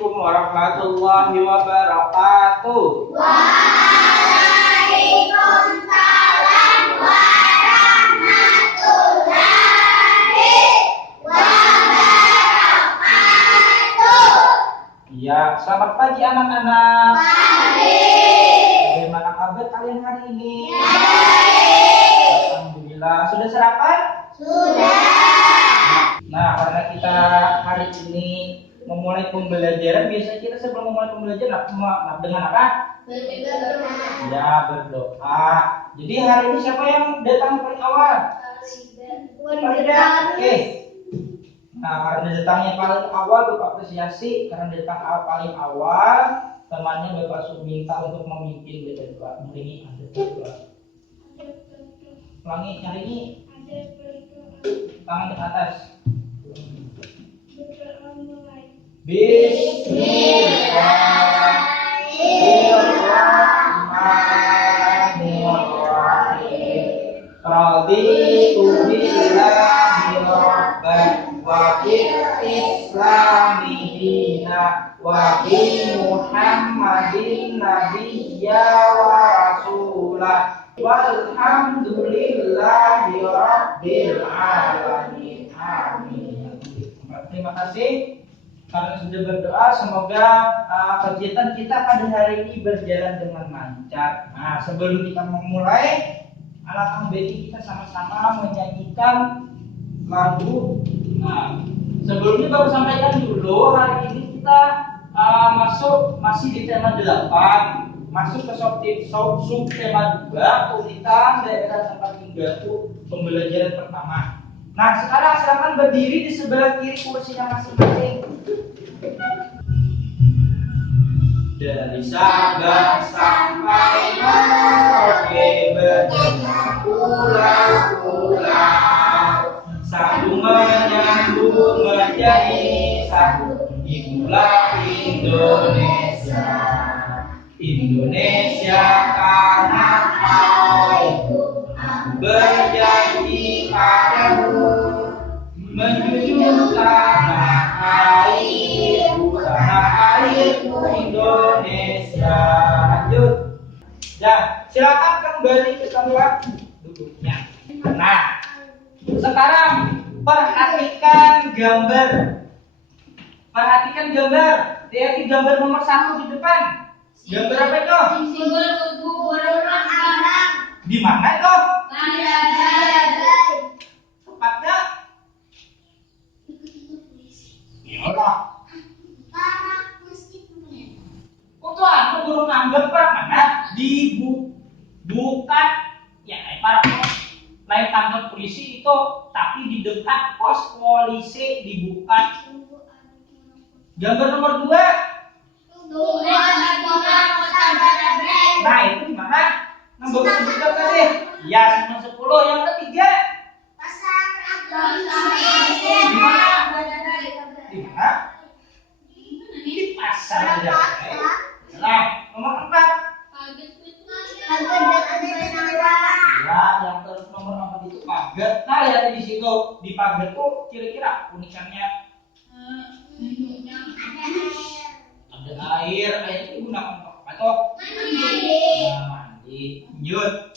Assalamualaikum warahmatullahi wabarakatuh. Waalaikumsalam warahmatullahi wabarakatuh. Ya, selamat pagi anak-anak. Pagi. Bagaimana kabar kalian hari ini? Baik. Alhamdulillah. Sudah sarapan? Sudah. Nah, karena kita hari ini memulai pembelajaran, biasanya kita sebelum memulai pembelajaran dengan apa? Berdoa. Ya, berdoa. Jadi hari ini siapa yang datang paling awal? Farida. Oke. Nah, karena datangnya paling awal, Bapak apresiasi. Karena datang paling awal, temannya Bapak minta untuk memimpin berdoa. Ini ada berdoa. Ulangi, cari ini. Tangan ke atas. Bismillahirrahmanirrahim. Raditu billahi rabban wa bil islami dina wa bi Muhammadin nabiyya wa rasulah walhamdulillahi rabbil alamin. Amin. Terima kasih karena sudah berdoa. Semoga kegiatan kita pada hari ini berjalan dengan lancar. Nah, sebelum kita memulai, alangkah baiknya kita sama-sama menyanyikan lagu. Nah, sebelumnya baru sampaikan dulu, hari ini kita masih di tema 8, masuk ke sub tema 2, keunikan daerah tempat tinggalku, pembelajaran pertama. Nah, sekarang silakan berdiri di sebelah kiri kursinya masing-masing. Dari Sabang sampai Merauke bertemu pulau-pulau, satu menyambung menjadi satu, itulah Indonesia. Indonesia karena kau, aku berjanji padamu menjunjung tanah airku, tanah airku Indonesia. Lanjut. Ya, silakan kembali ke tempat duduknya. Nah, sekarang perhatikan gambar. Perhatikan gambar. Lihat di gambar nomor 1 di depan. Gambar apa itu? Simbol tubuh berwarna merah. Di mana itu? Tepatnya? Iyalah. Untuk aku belum nganggep Pak, mana? Bukan ya para lain kantor polisi itu, tapi di dekat pos polisi dibuka. Gambar nomor 2. Nah, itu di mana? Nomor 10 tadi. Ya, nomor 10. Yang ketiga di mana? Di mana? Di pasar aja. Nah, nomor 4. Ya, yang terus nomor 4 itu pagar. Nah, lihat di situ, di pagar tuh kira-kira unikannya ada air itu digunakan untuk apa tuh? Mandi. Lanjut.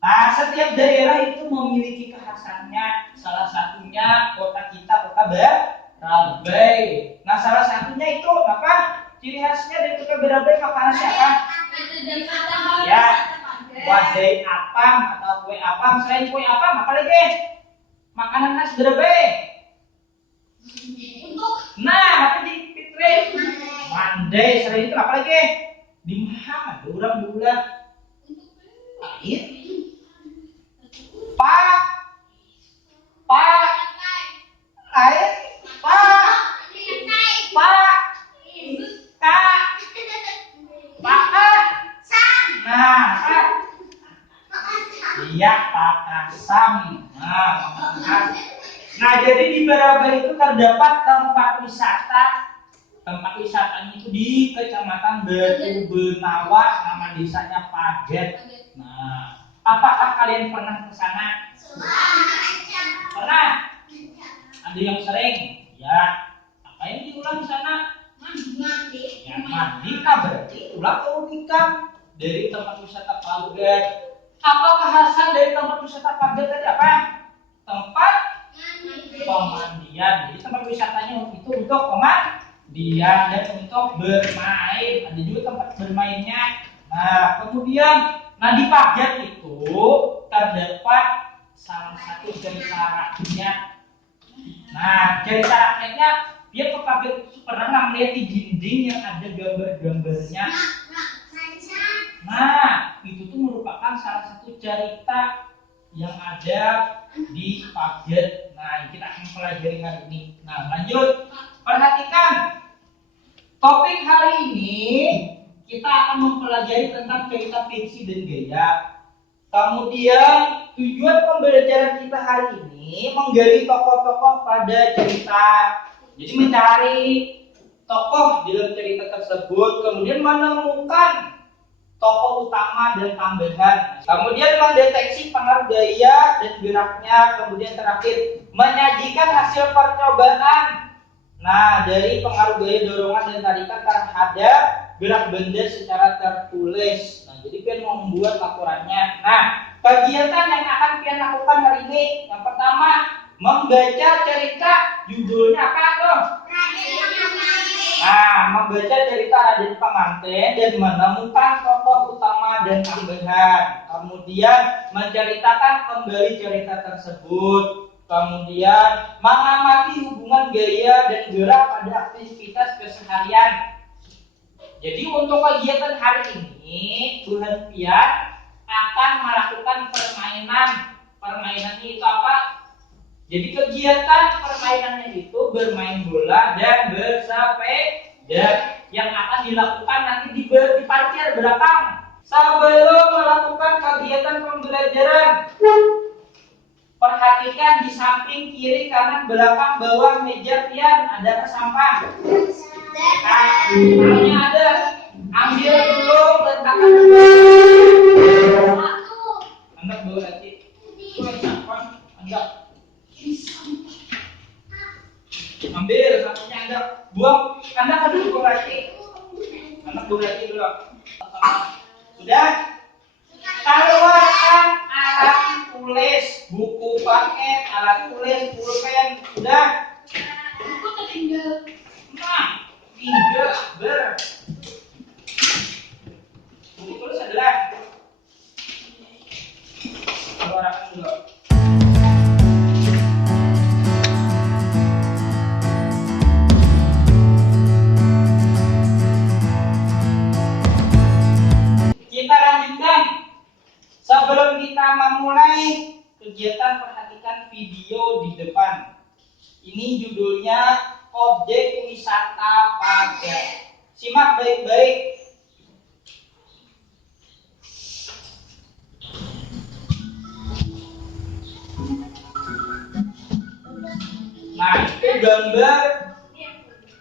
Nah, setiap daerah itu memiliki kekhasannya. Salah satunya kota kita, kota Berabai. Nah, salah satunya itu apa? Ciri khasnya dari kota Berabai makanannya apa? Ya, wadai apam atau kue apam. Selain kue apam, apa lagi? Makanan khas Berabai. Nah, apa di Fitri? Mandai. Selain itu apa lagi? Di mana? Ada orang bulan. Air. Pak. Air. Pak. Kak. Pak. Nah, iya Pak Kasam. Nah, makanan khas. Nah, jadi di Berabai itu terdapat tempat wisata. Tempat wisatanya itu di Kecamatan Batu Benawa, nama desanya Paget. Nah, apakah kalian pernah ke sana? Pernah? Ada yang sering? Ya. Apa yang diulang di sana? Ya, Madinah berarti itulah keunikan dari tempat wisata Pagar. Apakah hasil dari tempat wisata Pagar tadi apa? Tempat pemandian. Jadi tempat wisatanya itu untuk pemandian dan untuk bermain. Ada juga tempat bermainnya. Nah, kemudian di Pagar itu terdapat salah satu cerita rakyat. Nah, cerita rakyatnya dia ke Pagar itu pernah melihat di dinding yang ada gambar-gambarnya. Nah, itu tuh merupakan salah satu cerita yang ada di Pagar. Nah, kita akan pelajari hari ini. Nah, lanjut. Perhatikan. Topik hari ini kita akan mempelajari tentang cerita fiksi dan gaya. Kemudian tujuan pembelajaran kita hari ini menggali tokoh-tokoh pada cerita. Jadi mencari tokoh di dalam cerita tersebut, kemudian menemukan tokoh utama dan tambahan. Kemudian mendeteksi pengaruh gaya dan geraknya. Kemudian terakhir menyajikan hasil percobaan. Nah, dari pengaruh gaya, dorongan dan tarikan terhadap gerak benda secara tertulis. Nah, jadi pian mau membuat laporannya. Nah, kegiatan yang akan pian lakukan hari ini, yang pertama membaca cerita. Judulnya apa dong? Nah, membaca cerita Raden Penganten dan menemukan tokoh utama dan tambahan. Kemudian menceritakan kembali cerita tersebut. Kemudian mengamati hubungan gaya dan gerak pada aktivitas keseharian. Jadi untuk kegiatan hari ini, Tuhan Pian akan melakukan permainan. Permainannya itu apa? Jadi kegiatan permainannya itu bermain bola dan bersepeda yang akan dilakukan nanti di parkir belakang. Sebelum melakukan kegiatan pembelajaran, perhatikan di samping kiri, kanan, belakang, bawah meja pian ada sampah. Nah, hanya ada. Ambil dulu, letakkan dulu. Anda bawa lagi. Ambil sampahnya Anda. Buang. Anda kan dulu bawa lagi. Anda bawa lagi dulu. Sudah? Keluarkan alat tulis, buku paket, alat tulis, pulpen. Sudah? Buku tertinggal. Nah, tinggal buku tulis adalah keluarkan dulu. Kita lanjutkan. Sebelum kita memulai kegiatan, perhatikan video di depan. Ini judulnya Objek Wisata Pagar. Simak baik-baik. Nah, itu gambar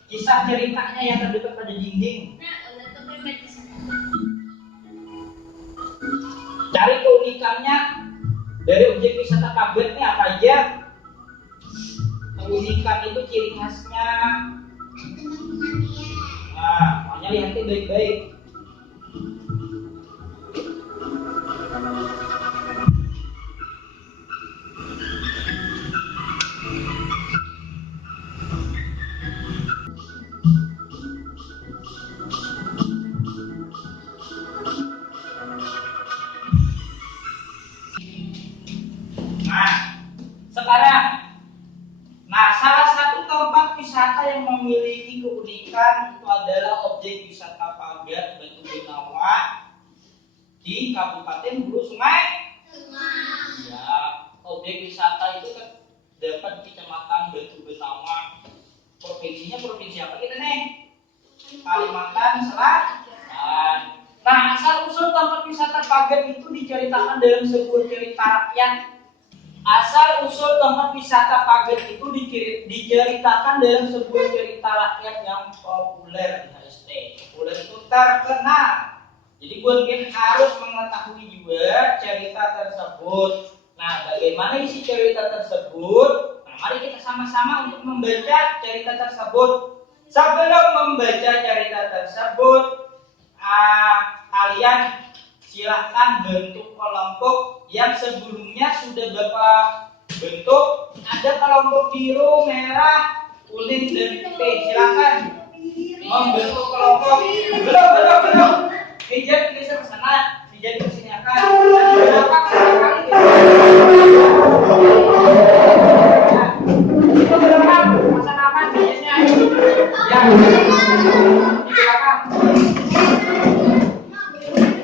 kisah ceritanya yang terdapat pada dinding. Cari keunikannya dari objek wisata Pagar ini apa aja? Keunikan itu ciri khasnya. Nah, makanya lihatnya baik-baik. Salah satu tempat wisata yang memiliki keunikan itu adalah objek wisata Pagar Batu Benawa di Kabupaten Hulu Sungai. Ya, objek wisata itu terdapat di Kecamatan Batu Benawa. Provinsinya provinsi apa kita nih? Kalimantan Selatan. Nah, asal usul tempat wisata Pagar itu diceritakan dalam sebuah cerita rakyat. Asal usul tempat wisata Pagar itu diceritakan dalam sebuah cerita rakyat yang populer. Populer itu terkenal. Jadi bukan harus mengetahui juga cerita tersebut. Nah, bagaimana isi cerita tersebut? Nah, mari kita sama-sama untuk membaca cerita tersebut. Sebelum membaca cerita tersebut, kalian silahkan bentuk kelompok yang sebelumnya sudah Bapak bentuk. Ada kelompok biru, merah, kuning, dan putih. Silahkan membentuk kelompok. Belum. Pijan geser ke sana, pijan ke sini akan. Berapa kali itu berapa? Pesan apa pijannya? Ya, silakan.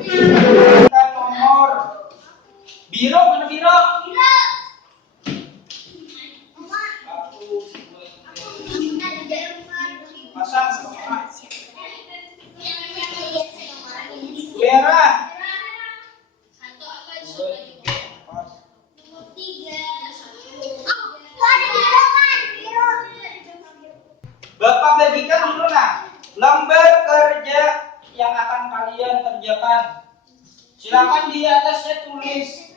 Kita nomor biru, mana biru? Pasang sama merah. Bapak bagikan dulu lembar kerja yang akan kalian kerjakan. Silakan di atasnya tulis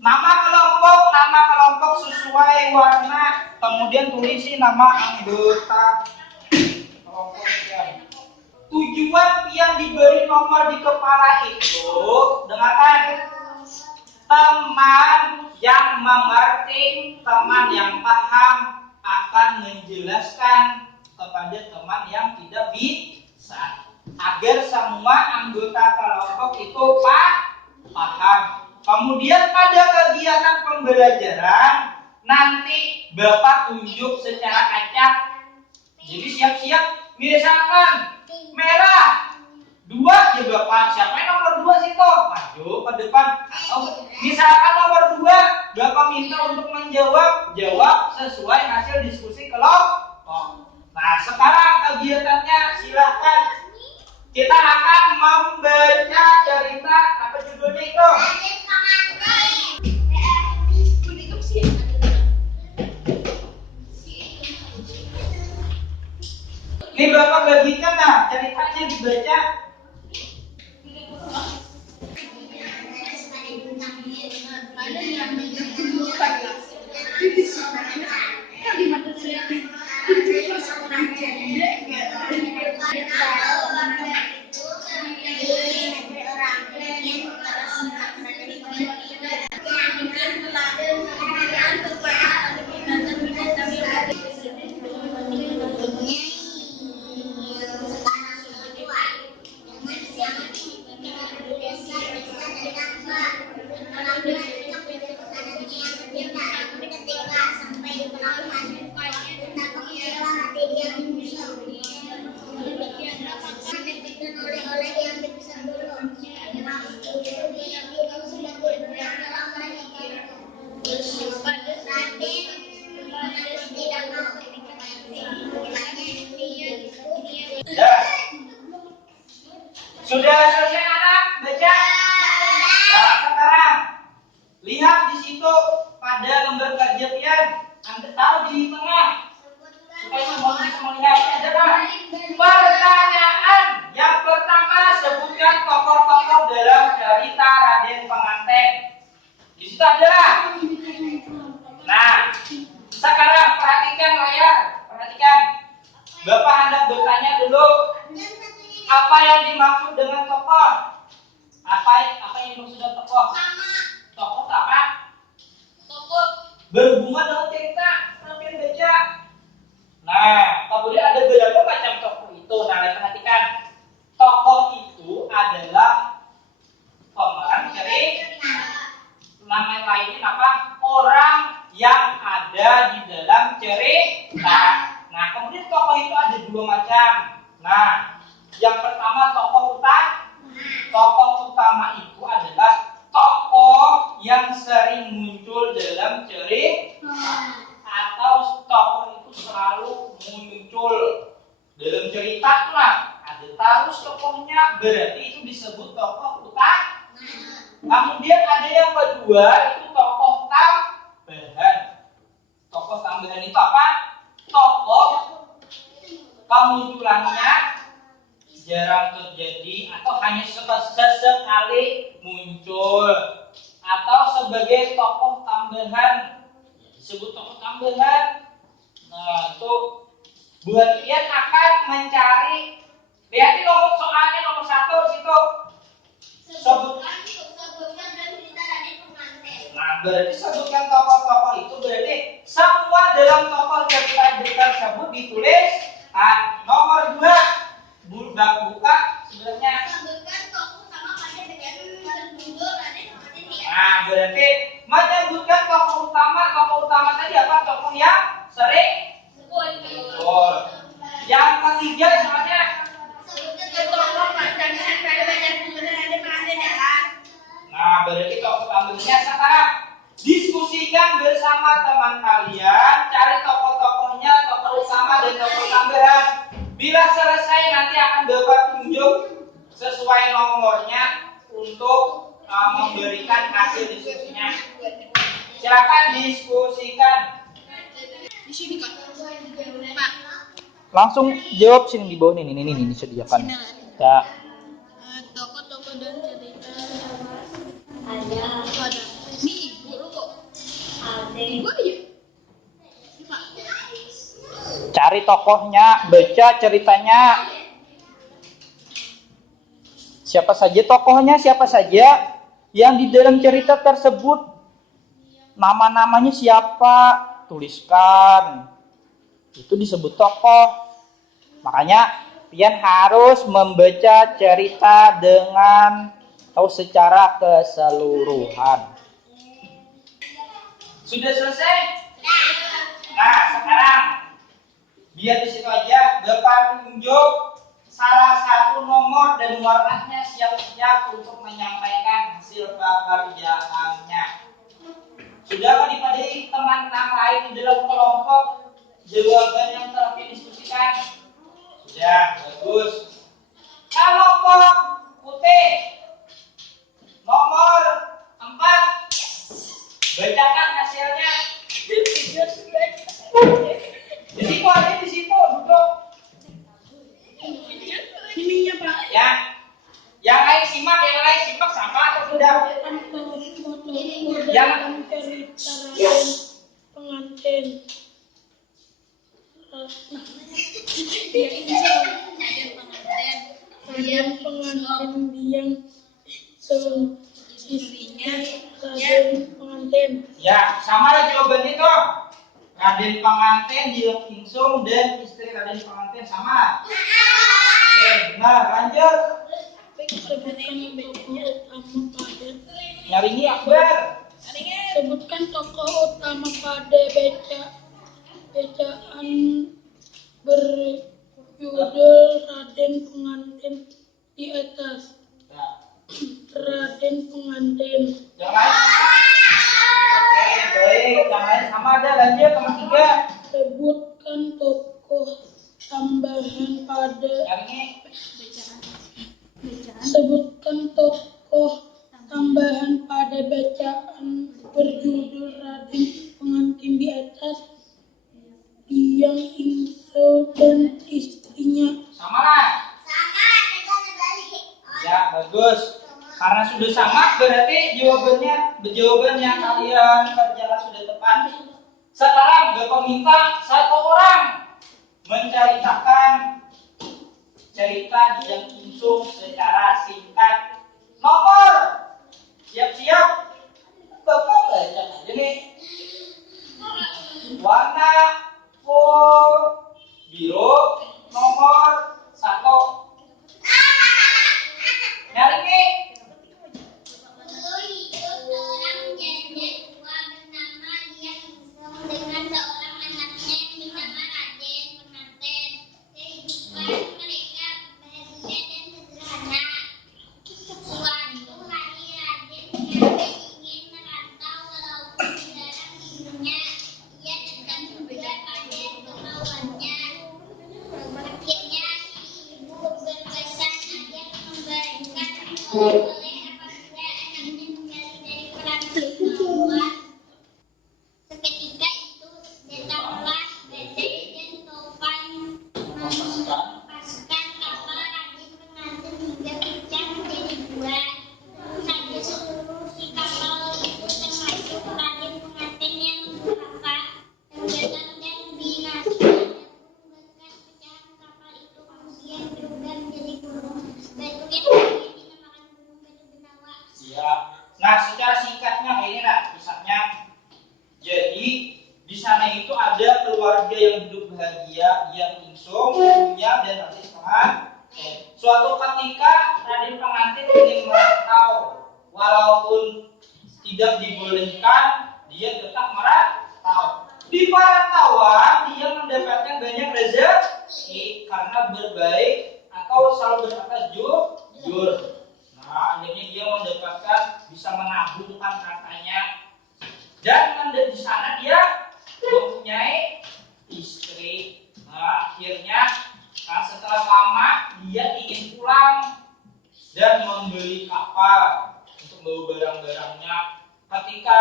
nama kelompok sesuai warna, kemudian tulisi nama anggota kelompoknya. Tujuan yang diberi nomor di kepala itu, dengarkan, teman yang mengerti, teman yang paham akan menjelaskan kepada teman yang tidak bisa, agar semua anggota kelompok itu paham. Kemudian pada kegiatan pembelajaran nanti Bapak tunjuk secara acak. Jadi siap-siap, misalkan merah 2 ya Bapak, siapa yang nomor 2 situ? Maju ke depan. Atau misalkan nomor 2 Bapak minta untuk jawab sesuai hasil diskusi kelompok. Nah, sekarang kegiatannya silahkan. Kita akan membaca cerita, apa judulnya itu? Ini Bapak bagikan ceritanya dibaca. Ya. Sudah selesai anak baca? Nah, sekarang lihat di situ pada lembar kajian, Anda taruh di tengah supaya semua bisa melihat. Adalah pertanyaan yang pertama, sebutkan tokoh-tokoh dalam cerita Raden Penganten. Di situ adalah. Nah, sekarang perhatikan layar, perhatikan. Bapak hendak bertanya dulu, apa yang dimaksud dengan tokoh? Apa yang dimaksud dengan tokoh? Tokoh apa? Tokoh berhubungan dengan cerita, sambil baca. Nah, kemudian ada beberapa macam tokoh itu. Nah, perhatikan. Tokoh itu adalah pemeran cerita. Nama lainnya apa? Orang yang ada di dalam cerita. Nah, kemudian tokoh itu ada 2 macam. Nah, yang pertama tokoh utama. Tokoh utama itu adalah tokoh yang sering muncul dalam cerita, atau tokoh itu selalu muncul dalam cerita lah. Ada terus tokohnya, berarti itu disebut tokoh utama. Kemudian ada yang kedua, itu tokoh tambahan. Tokoh tambahan itu apa? Tokoh kemunculannya jarang terjadi atau hanya sesekali muncul, atau sebagai tokoh tambahan, disebut tokoh tambahan. Nah, itu bagian akan mencari. Lihat nomor soalnya nomor 1 situ. Sebutkan dan cerita Raden pengantin. Nah, berarti sebutkan tokoh-tokoh itu berarti semua dalam tokoh cerita tersebut ditulis. Nah, nomor 2 buka sebenarnya. Sebutkan tokoh utama pada bagian judul Raden pengantin di atas. Nah, berarti menyebutkan tokoh utama tadi apa? Tokoh yang sering sebut. Yang ketiga soalnya Sebutkan tokoh pada bagian judul Raden pengantin di atas. nah, berarti tokoh utamanya sekarang diskusikan bersama teman kalian, cari tokoh-tokohnya, tokoh utama dan tokoh tambahan. Bila selesai nanti akan Bapak tunjuk sesuai nomornya untuk memberikan hasil diskusinya. Silakan diskusikan. Di sini Kak. Pak. Langsung jawab sini di bawah ini disediakan. Ya. Tokoh-tokoh dan cerita ada. Nih, guru kok. Gua ya. Pak. Cari tokohnya, baca ceritanya. Siapa saja tokohnya, siapa saja yang di dalam cerita tersebut. Nama-namanya siapa, tuliskan. Itu disebut tokoh. Makanya kalian harus membaca cerita dengan atau secara keseluruhan. Sudah selesai? Nah, sekarang biar di situ aja Bapak tunjuk salah satu nomor dan warnanya siap-siap untuk menyampaikan hasil pekerjaannya. Sudah dipelajari teman-teman lain di dalam kelompok jawaban yang telah didiskusikan? Sudah, bagus. Kelompok putih nomor 4, bacakan hasilnya. Di situ ada di situ duduk. Ininya Pak. Ya. Yang lain simak sama atau sudah? Yang cerita pengantin. Raden pengantin yang istrinya Raden pengantin. Ya, sama lah jawabannya tuh. Raden pengantin, Jiung Kingsung dan istri Raden pengantin sama. Oke, benar. Lanjut. Sebutkan tokoh utama pada Nyaringi Akbar. Sebutkan tokoh utama pada bacaan berjudul Raden pengantin di atas. Ya. Raden pengantin. Yang lain sama. Oke, baik. Yang lain sama ada. Lanjut nomor 3. Sebutkan tokoh tambahan pada Nyaringi. Sebutkan tokoh tambahan pada bacaan berjudul Raden pengantin di atas. Yang Ingso dan istrinya. Sama lah. Ya, bagus. Karena sudah sama berarti jawaban yang kalian kerjakan sudah tepat. Sekarang Bapak minta satu orang menceritakan cerita Jiang Kingsung secara singkat. Nomor siap-siap. Bapak baca aja nih. Warna full biru nomor 1. Nyari nih. Dulu hidup seorang janda tua bernama Jiang Kingsung dengan seorang anaknya yang bernama Raden pengantin. Kehidupan mereka bahagia dan sederhana. Suatu hari Raden pengantin ingin merantau walaupun jarang hidupnya. Ia tetap juga pada kemauannya. Akhirnya si ibu berpesan agar memberikan oleh apabila anaknya kembali dari perang kemauan. Seketika itu datanglah badai dan topan melepaskan kapal Raden pengantin hingga pecah menjadi 2. Saja seluruh si kapal itu termasuk Raden pengantin yang durhaka, tenggelam dan binasa. Adapun berkat pecahan kapal itu bahagia, ia langsung ibunya dan nanti setengah. Suatu ketika Raden pengantin ingin merantau, walaupun tidak dibolehkan, dia tetap merantau. Di perantauan dia mendapatkan banyak rezeki karena berbaik atau selalu berkata jujur. Nah, akhirnya dia mendapatkan bisa menabungkan katanya, dan di sana dia mempunyai istri. Nah, akhirnya setelah lama dia ingin pulang dan membeli kapal untuk membawa barang-barangnya. Ketika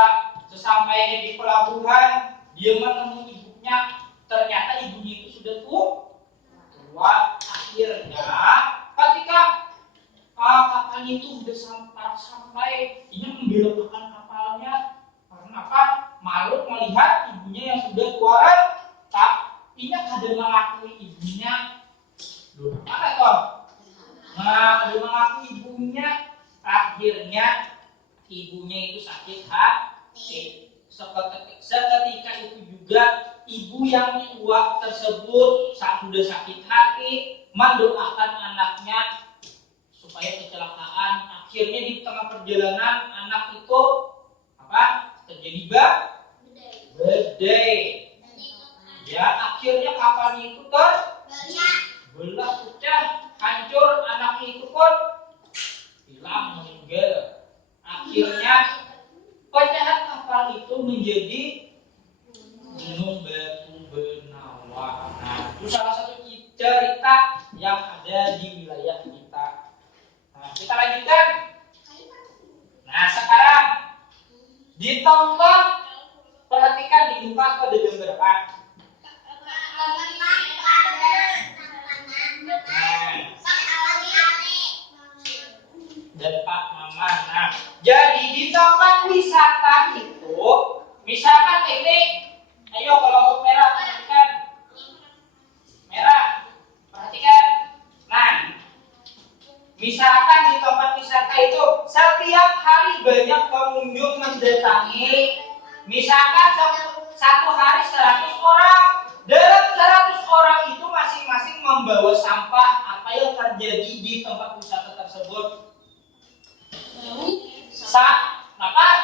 sesampainya di pelabuhan, dia menemui ibunya. Ternyata ibunya itu sudah tua. Akhirnya ketika kapalnya itu sudah sampai, dia membelokkan kapalnya. Karena apa? Malu melihat ibunya yang sudah tua. Tapi ada mengakui ibunya. Mana toh? Nah, ada mengakui ibunya. Akhirnya ibunya itu sakit hati. Seketika itu juga ibu yang tua tersebut sudah sakit hati, mendoakan anaknya supaya kecelakaan. Akhirnya di tengah perjalanan anak itu terjadi badai. Ya, akhirnya kapalnya itu belah pecah, hancur, anaknya itu pun hilang, meninggal. Akhirnya pecahan kapal itu menjadi gunung batu bernawang. Nah, itu salah satu cerita yang ada di wilayah kita. Nah, kita lanjutkan. Nah, sekarang ditonton, perhatikan di muka atau di gambar. Dan Pak Maman. Nah, jadi di tempat wisata itu, misalkan ini, ayo kelompok merah, perhatikan. Merah, perhatikan. Nah, misalkan di tempat wisata itu setiap hari banyak pengunjung mendatangi. Misalkan satu hari 100 orang. Dalam 100 orang itu masing-masing membawa sampah. Apa yang terjadi di tempat wisata tersebut?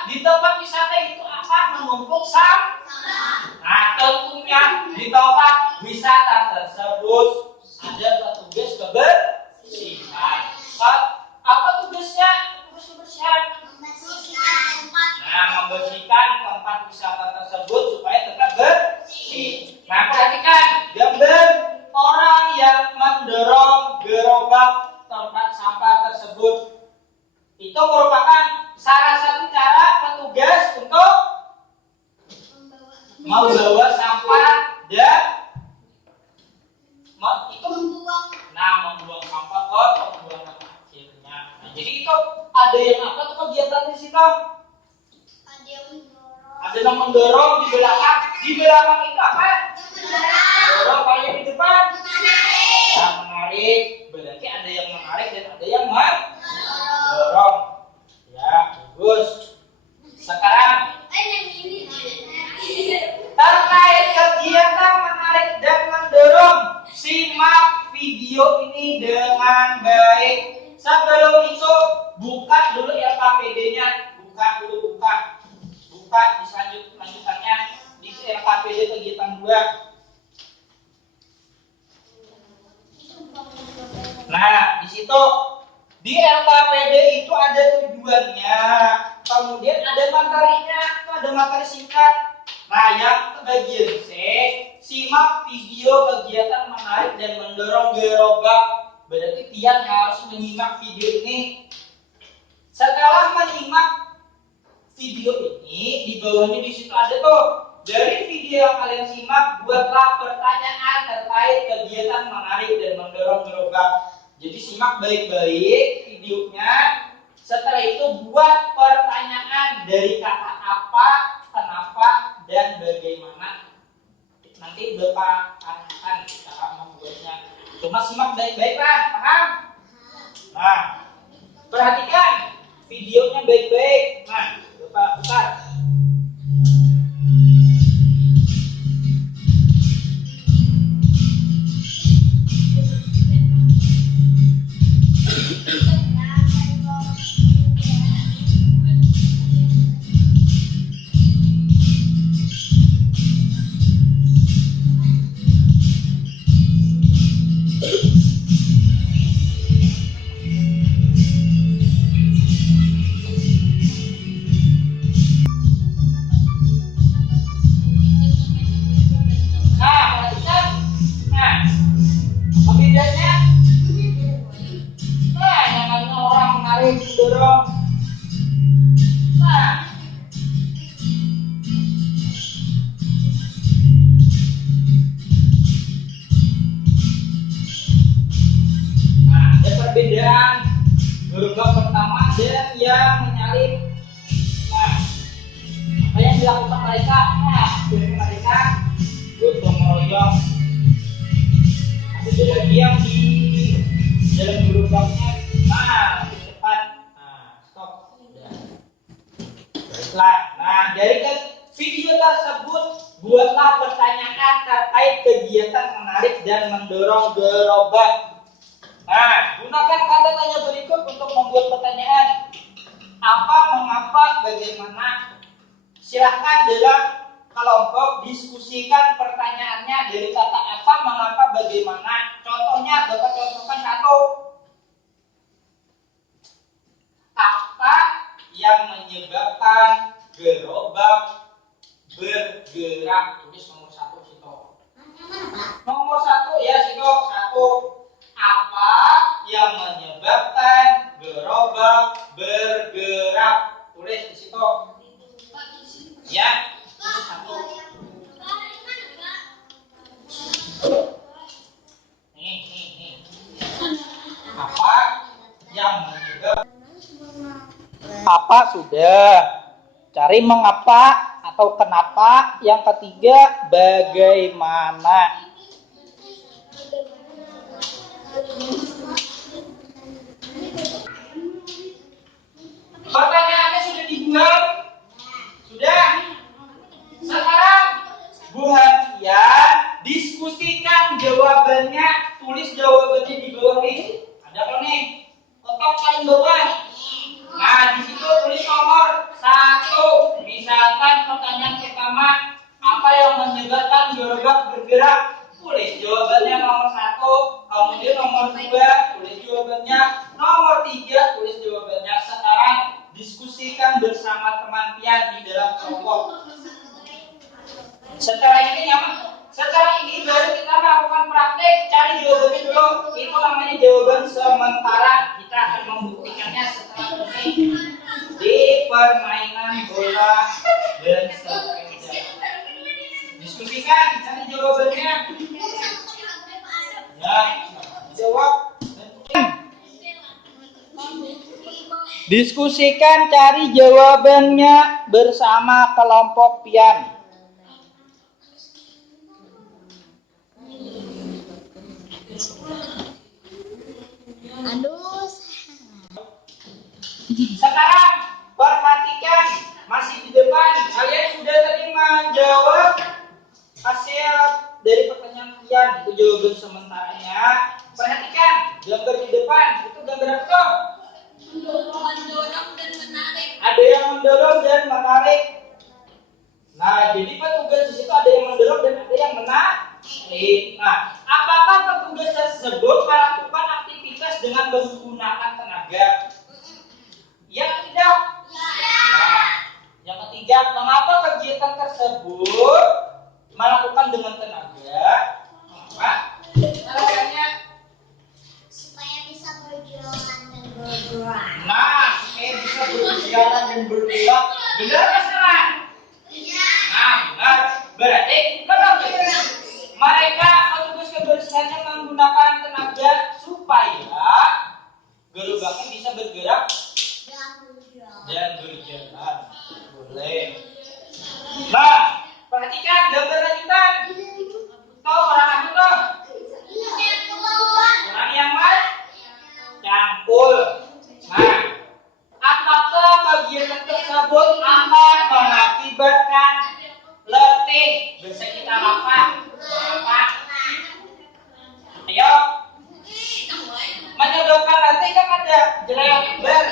Di tempat wisata itu akan menumpuk sampah. Nah, tentunya di tempat wisata tersebut ada petugas kebersihan. Apa tugasnya? Tugas kebersihan. Nah, membersihkan tempat wisata tersebut supaya tetap bersih. Nah, perhatikan gambar orang yang mendorong gerobak tempat sampah tersebut. Itu merupakan salah satu cara petugas untuk membawa sampah dan membuang sampah ke pembuangan akhirnya. Nah, jadi itu ada yang apa tuh kegiatan di situ? Ada yang mendorong di belakang. Di belakang itu apa? Mendorong. Kalau yang di depan? Nah, menarik. Berarti ada yang menarik dan ada yang mendorong. Ya, bagus. Sekarang terkait kegiatan menarik dan mendorong, simak video ini dengan baik. Sebelum itu buka dulu LKPD-nya, buka. Lanjutannya di LKPD kegiatan 2. Nah, di situ di LKPD itu ada tujuannya, kemudian ada materinya, itu ada materi singkat. Nah, yang bagian C, simak video kegiatan menarik dan mendorong gerobak. Berarti Tian harus menyimak video ini. Setelah menyimak video ini, di bawahnya di situ ada tuh. Dari video yang kalian simak, buatlah pertanyaan terkait kegiatan menarik dan mendorong gerobak. Jadi simak baik-baik videonya. Setelah itu buat pertanyaan dari kata apa, kenapa, dan bagaimana. Nanti Bapak arahkan cara membuatnya. Cuma simak baik-baik lah, paham? Nah, perhatikan videonya baik-baik. Nah, Bapak putar. gerobak pertama dan yang menyalip. Nah, apa yang dilakukan mereka? Nah, akhirnya mereka gotong royong. Ada lagi yang di dalam gerobaknya. Nah, lebih cepat. Nah, stop. Udah. Baiklah. Nah, dari video tersebut buatlah pertanyaan terkait kegiatan menarik dan mendorong gerobak. Nah, gunakan kata tanya berikut untuk membuat pertanyaan. Apa, mengapa, bagaimana. Silahkan dalam kelompok diskusikan pertanyaannya dari kata apa, mengapa, bagaimana. Contohnya Bapak contohkan satu. Apa yang menyebabkan gerobak bergerak? Tulis nomor satu situ. Nomor satu ya situ satu. Apa yang menyebabkan gerobak bergerak? Tulis di situ. Ya, tulis satu. Nih. Apa yang menyebabkan? Apa sudah. Cari mengapa atau kenapa. Yang ketiga, bagaimana. Pertanyaannya sudah dibuat? Sudah? Sekarang Bu Hania diskusikan jawabannya. Tulis jawabannya di bawah nih. Ada apa nih? Kotak paling bawah. Nah, di situ tulis nomor 1. Misalkan pertanyaan pertama, apa yang menyebabkan gerobak bergerak? Tulis jawabannya nomor 1. Kemudian nomor 2, tulis jawabannya. Nomor 3, tulis jawabannya. Sekarang diskusikan bersama teman pian di dalam kelompok. Setelah ini baru kita melakukan praktek. Cari jawabannya dulu. Itu namanya jawaban sementara. Kita akan membuktikannya setelah ini di permainan bola dan sepeda. Diskusikan, cari jawabannya. Ya, jawab. Diskusikan, cari jawabannya bersama kelompok pian. Sekarang perhatikan, masih di depan. Kalian sudah tadi menjawab hasil dari pertanyaan pian. Itu jawaban sementaranya. Perhatikan, gambar di depan. Itu gambar apa? Mendorong dan menarik. Ada yang mendorong dan menarik. Nah, jadi petugas di situ ada yang mendorong dan ada yang menarik. Nah, apakah petugas tersebut melakukan aktivitas dengan menggunakan tenaga? Yang tidak. Nah, yang ketiga, mengapa kegiatan tersebut melakukan dengan tenaga? Mengapa? Alasannya Supaya bisa berjalan dan bergerak. nah, supaya bisa berjalan dan bergerak. Benar nggak salah? Nah, benar. Berarti benar. Mereka petugas kebersihannya menggunakan tenaga supaya gerobaknya bisa bergerak dan berjalan. Boleh. Nah, perhatikan gambar lanjutan. Tahu orang apa tuh? Orang yang cangkul. Nah, apakah kegiatan tersebut akan mengakibatkan letih? Bisa kita apa? Ayo. Menyebabkan letih kan ada jelek akber.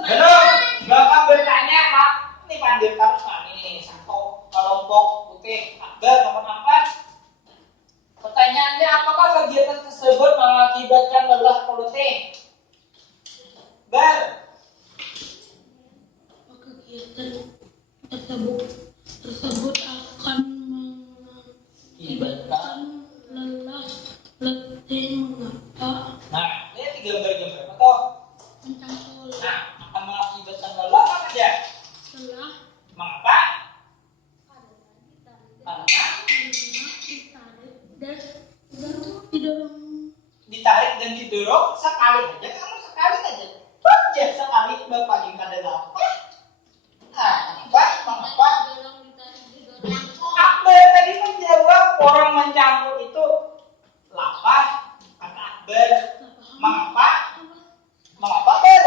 Belum. Bapak bertanya, Pak. Ini pandir terus nih. Satu kelompok putih akber nomor 4. Pertanyaannya, apakah kegiatan tersebut mengakibatkan lelah atau letih? Kegiatan tersebut akan mengakibatkan lelah letih. Mengapa? Nah, lihat di gambar-gambar apa toh? Mencangkul. Nah, akan mengakibatkan lelah apa saja? Lelah Mengapa? Karena ditarik dan didorong. ditarik dan didorong sekali aja, kamu sekali aja. Aja sekali Bapak kada apa? Nah, mengapa? Akbar tadi menjawab orang mencampur itu lapar, kata Akbar. Mengapa? Mengapa Ber?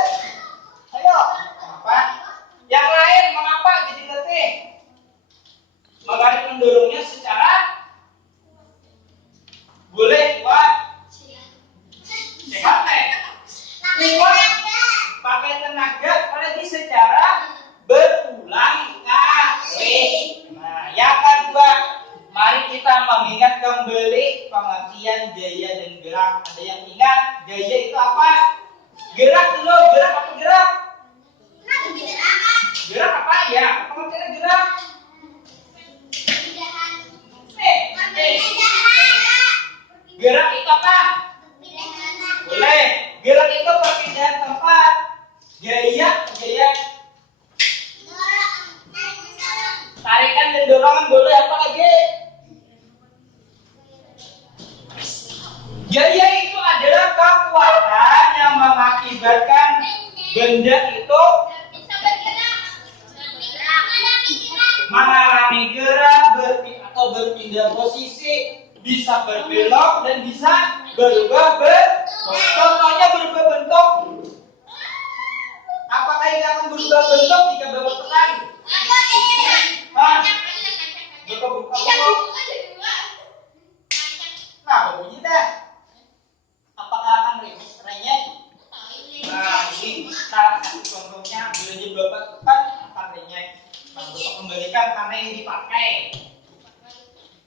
Ayo, mengapa? Yang lain mengapa jadi letih? Mengapa mendorongnya secara boleh kuat, sehat kuat, pakai tenaga, apalagi secara berulang kali. Nah, yang kedua, mari kita mengingat kembali pengertian gaya dan gerak. Ada yang ingat gaya itu apa? Gerak dulu, gerak apa gerak? Gerak apa ya? Pengertian gerak? Gerak itu apa? Boleh. Gerak itu perpindahan tempat. Gaya, tarikan dan dorongan boleh, apa lagi? Gaya itu adalah kekuatan yang mengakibatkan benda itu mengalami gerak, atau berpindah posisi, bisa berbelok dan bisa berubah bentuk. Contohnya berubah bentuk. Apakah ini akan berubah bentuk jika Bapak tekan? Bapak buka bentuk. Nah, begini dah. Apakah akan renyek? Nah, ini salah satu contohnya. Bila Bapak tekan akan renyek. Nah, Bapak kembalikan karena ini dipakai.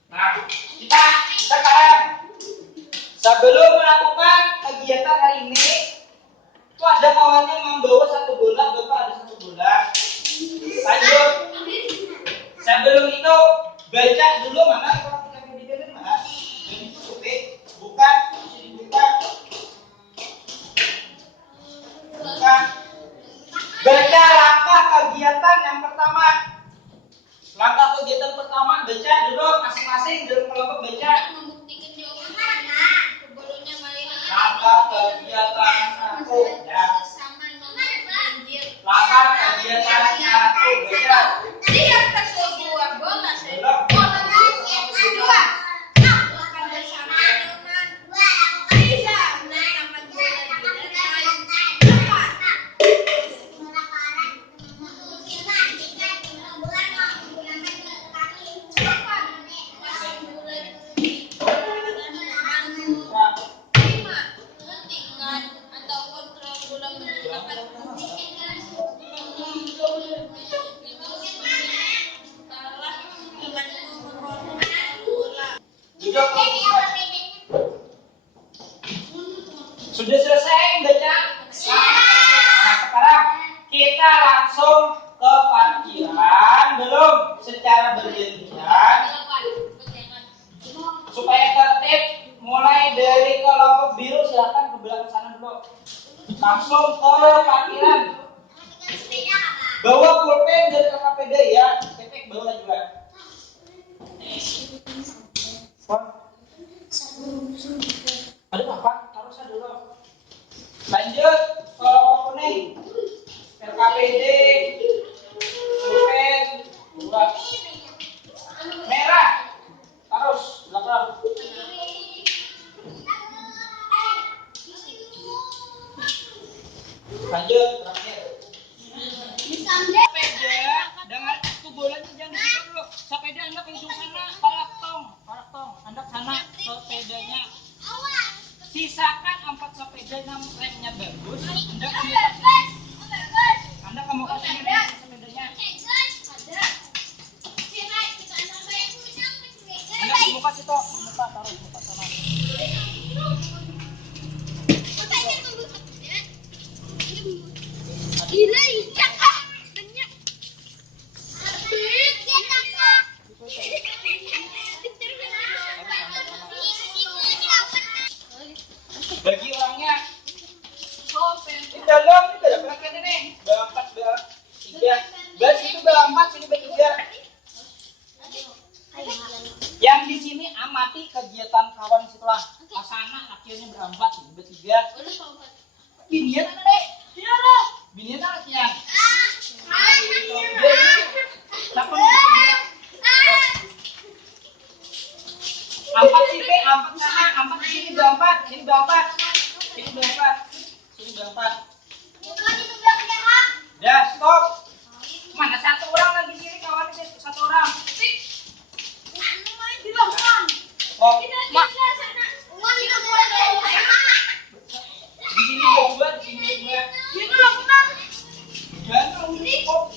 Nah, kita sekarang sebelum melakukan kegiatan hari ini, itu ada kawannya membawa satu bola, Bapak ada satu bola. Lanjut. Sebelum itu baca dulu mana kalau kita pendidikan mana. Jadi itu buka, sini buka. Buka. Baca langkah kegiatan yang pertama. Langkah kegiatan pertama baca dulu masing-masing dalam kelompok baca. Langkah kegiatan satu ya. Langkah kegiatan satu baca. Sudah selesai baca? Nah, sekarang kita langsung ke parkiran belum secara bergantian supaya tertib. Mulai dari kelompok biru silakan ke belakang sana dulu. Langsung ke parkiran. Bawa pulpen dari KKPD ya. Ketek bawa juga. Ada apa? Taruh saya dulu. Lanjut kelompok kuning. RKPD, pulpen, buat merah. Taruh belakang. Lanjut terakhir. Sepeda, dengan itu bolanya jangan disitu dulu. Sepeda anda ke ujung sana, parak tong. Anda sana sepedanya. Sisakan 4 sepeda yang remnya bagus. Anda kamu kasih sepedanya. Anda di muka situ, muka taruh muka sana. Gila, icak ah. Banyak. Bagi orangnya. Di dalam itu ada perhatian ini. Berempat, bertiga. Belas itu berempat, sini bertiga. Yang di sini aman. amati kegiatan kawan setelah pasangan akhirnya berempat, bertiga. Binian ada deh. Binian ada latihan. Empat sih, empat sana, empat di sini berempat, sini berempat, sini berempat, sini berempat. Ya, stop. Mana satu orang lagi sini kawan satu orang. Oh, mak. Di sini berdua, di sini berdua. Jangan stop.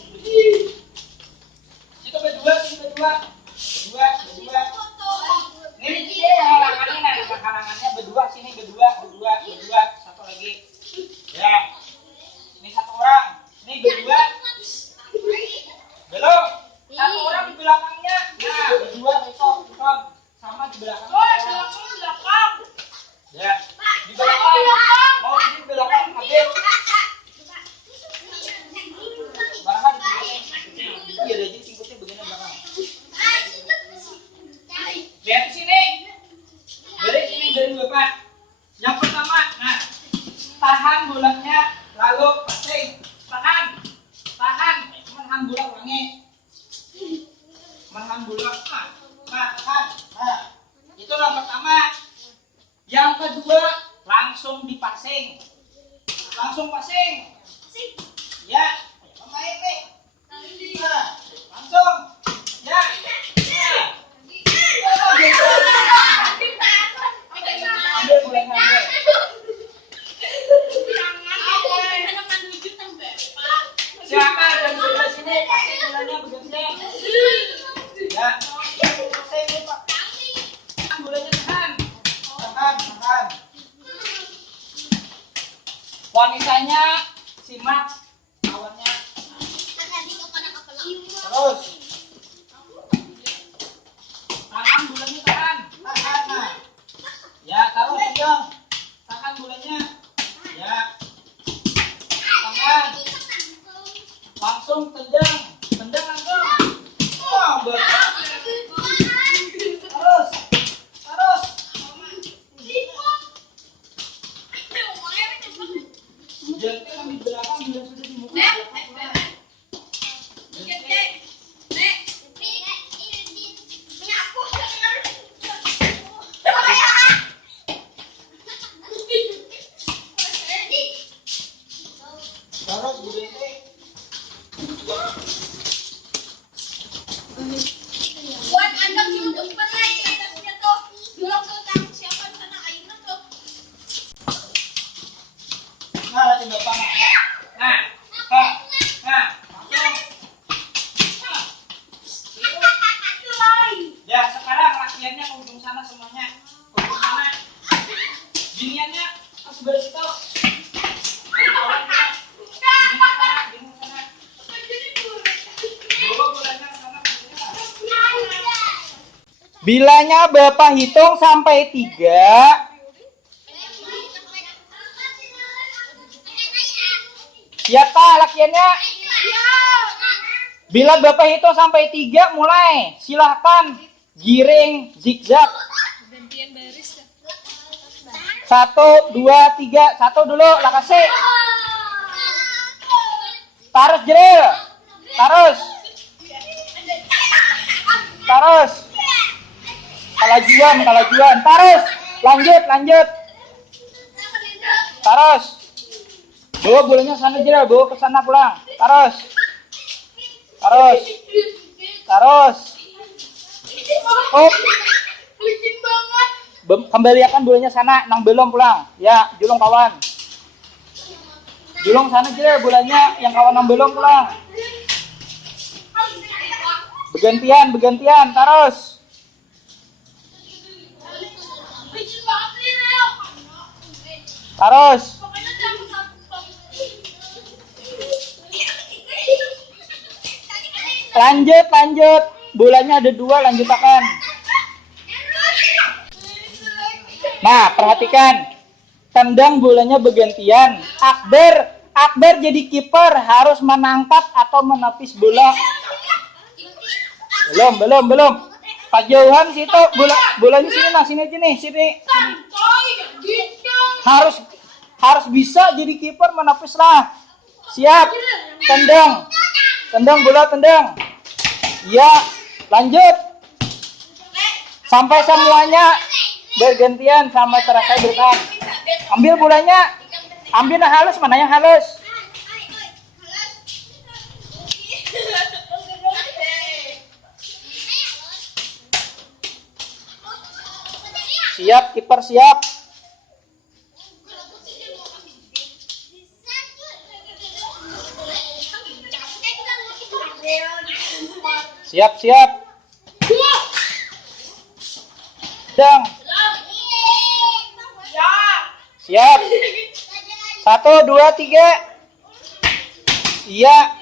Itu berdua, sini berdua. Berdua. Ini dia halangannya berdua, sini berdua. Satu lagi. Ya. Ini satu orang. Ini berdua. Belum. Satu orang di belakangnya. Nah, berdua besok. Sama di belakang. Ya. Di belakang. Mau di belakang habis. Barangkali di belakang. Iya, jadi singkutnya begini belakang. Lihat di sini. Dari sini dari Bapak. Yang pertama, nah, tahan bolanya lalu passing. Tahan. Menahan bola ulangi. Menahan bola. Tahan. Nah, itu yang pertama. Yang kedua, langsung dipassing. Langsung passing. Ya, pemain nih. Nah, langsung. Ya. Ambil bolanya ambil. Siapa yang sebelah sini pasti bolanya bergantian. Ya, saya ini Pak. Bolanya tahan. Wanitanya simak kawannya. Terus. Tahan bolanya tahan. Nah. Ya, taruh pegang. Tahan bolanya. Ya. Tahan. Langsung tendang langsung. Oh, berat. Terus. Jangan yang di belakang juga sudah di muka. Taruh budete. Buat anda untuk pelai atasnya tuh jual ke kamu siapa sana airnya tuh. Nah, lagi Bapak. Nah. Ya, sekarang latihannya ke ujung sana semuanya. Ke ujung sana. Giniannya ke sebelah situ. Bilanya Bapak hitung sampai 3. Siap tak latihannya? Bila Bapak hitung sampai 3 mulai. Silahkan giring zigzag. 1, 2, 3. 1 dulu lah kasih. Taruh jeril. Terus. Kalajuan. Terus. Lanjut. Terus. Bawa bolanya sana jeril, bawa ke sana pulang. Terus. Oh. Kembalikan bolanya sana, nang belum pulang. Ya, julung kawan. Julung sana jeril bolanya, yang kawan nang belum pulang. Bergantian, terus. Lanjut. Bolanya ada 2, lanjutakan. Nah, perhatikan. Tendang bolanya bergantian. Akbar jadi kiper harus menangkap atau menepis bola. Belum. Kejauhan situ, bola di sini, nah sini. Harus bisa jadi kiper, menepis lah. Siap, tendang bola, tendang. Ya, lanjut. Sampai semuanya bergantian sampai selesai bertahan. Ambil bolanya, ambil yang halus, mana yang halus? Siap, kiper siap. Siap. Dang. Siap. 1, 2, 3. Iya.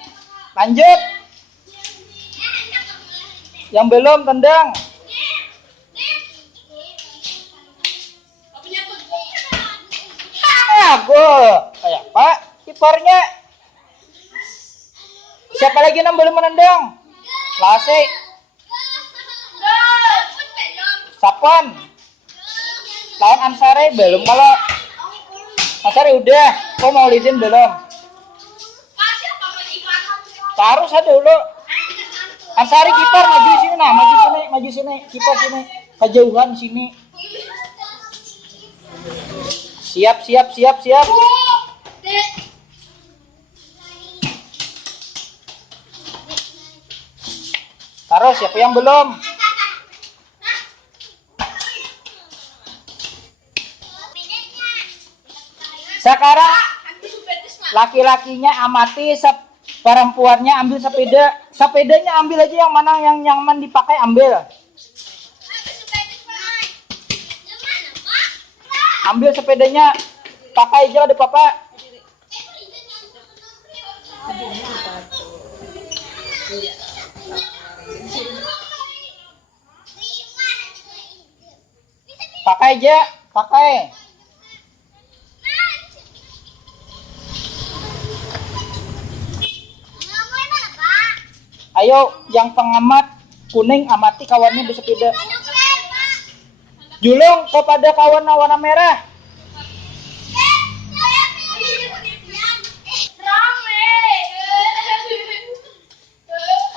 Lanjut. Yang belum tendang. Gol. Kayak Pak, kipernya. Siapa lagi yang belum menendang? Lase. Sapan. Lawan Ansari belum, kalau Ansari udah. Kok mau izin belum? Taruh saja dulu. Ansari kiper maju sini, nah maju sini, kiper sini, kejauhan sini. Siap. Taruh, siapa yang belum? Sekarang laki-lakinya amati, perempuannya ambil sepeda. Sepedanya ambil aja yang mana yang nyaman dipakai, ambil. Ambil sepedanya, pakai aja ada papa. Pakai aja, pakai. Ayo, yang pengamat kuning amati kawannya bersepeda. Julung kepada kawan warna merah.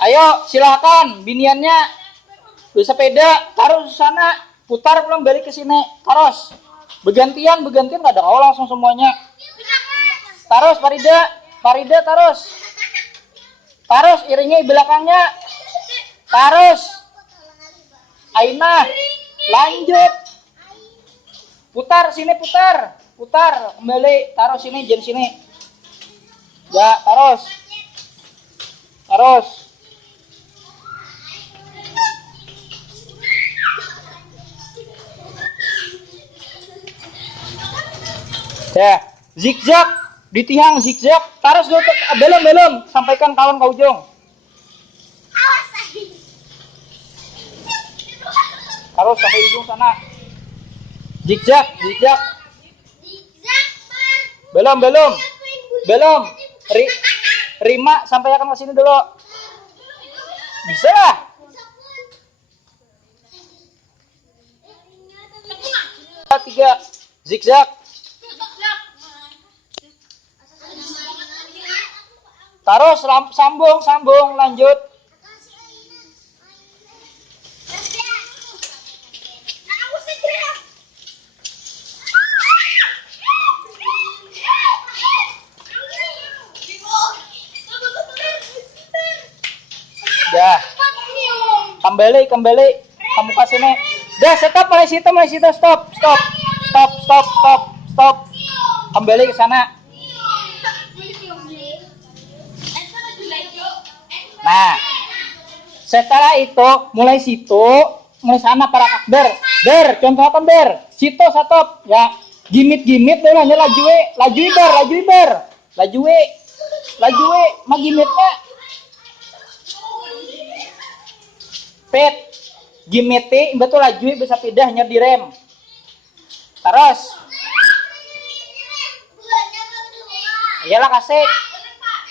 Ayo, silakan biniannya bersepeda, taruh di sana, putar pulang balik ke sini, terus. Bergantian nggak ada kau langsung semuanya. Terus Farida terus. Terus iringi belakangnya. Terus Aina lanjut. Putar sini, putar kembali, taruh sini, jangan sini. Ya, terus. Ya, zigzag di tiang, zigzag. Terus dulu, belum. Sampaikan kawan ke ujung. Terus sampai ujung sana. Zigzag. Belum. Rima sampaikan ke sini dulu. Bisa lah. Tiga, zigzag. Terus sambung, lanjut. Ya. Kembali. Kamu kasih nih. Dah, stop mulai situ, stop. Kembali ke sana. Nah, setelah itu mulai sana para akbar. Contohkan situ stop ya. Gimit dulu hanya lajui ber. Lajui mah gimitnya. Pet gimiti betul lajui bisa pindahnya direm. Terus iyalah kasih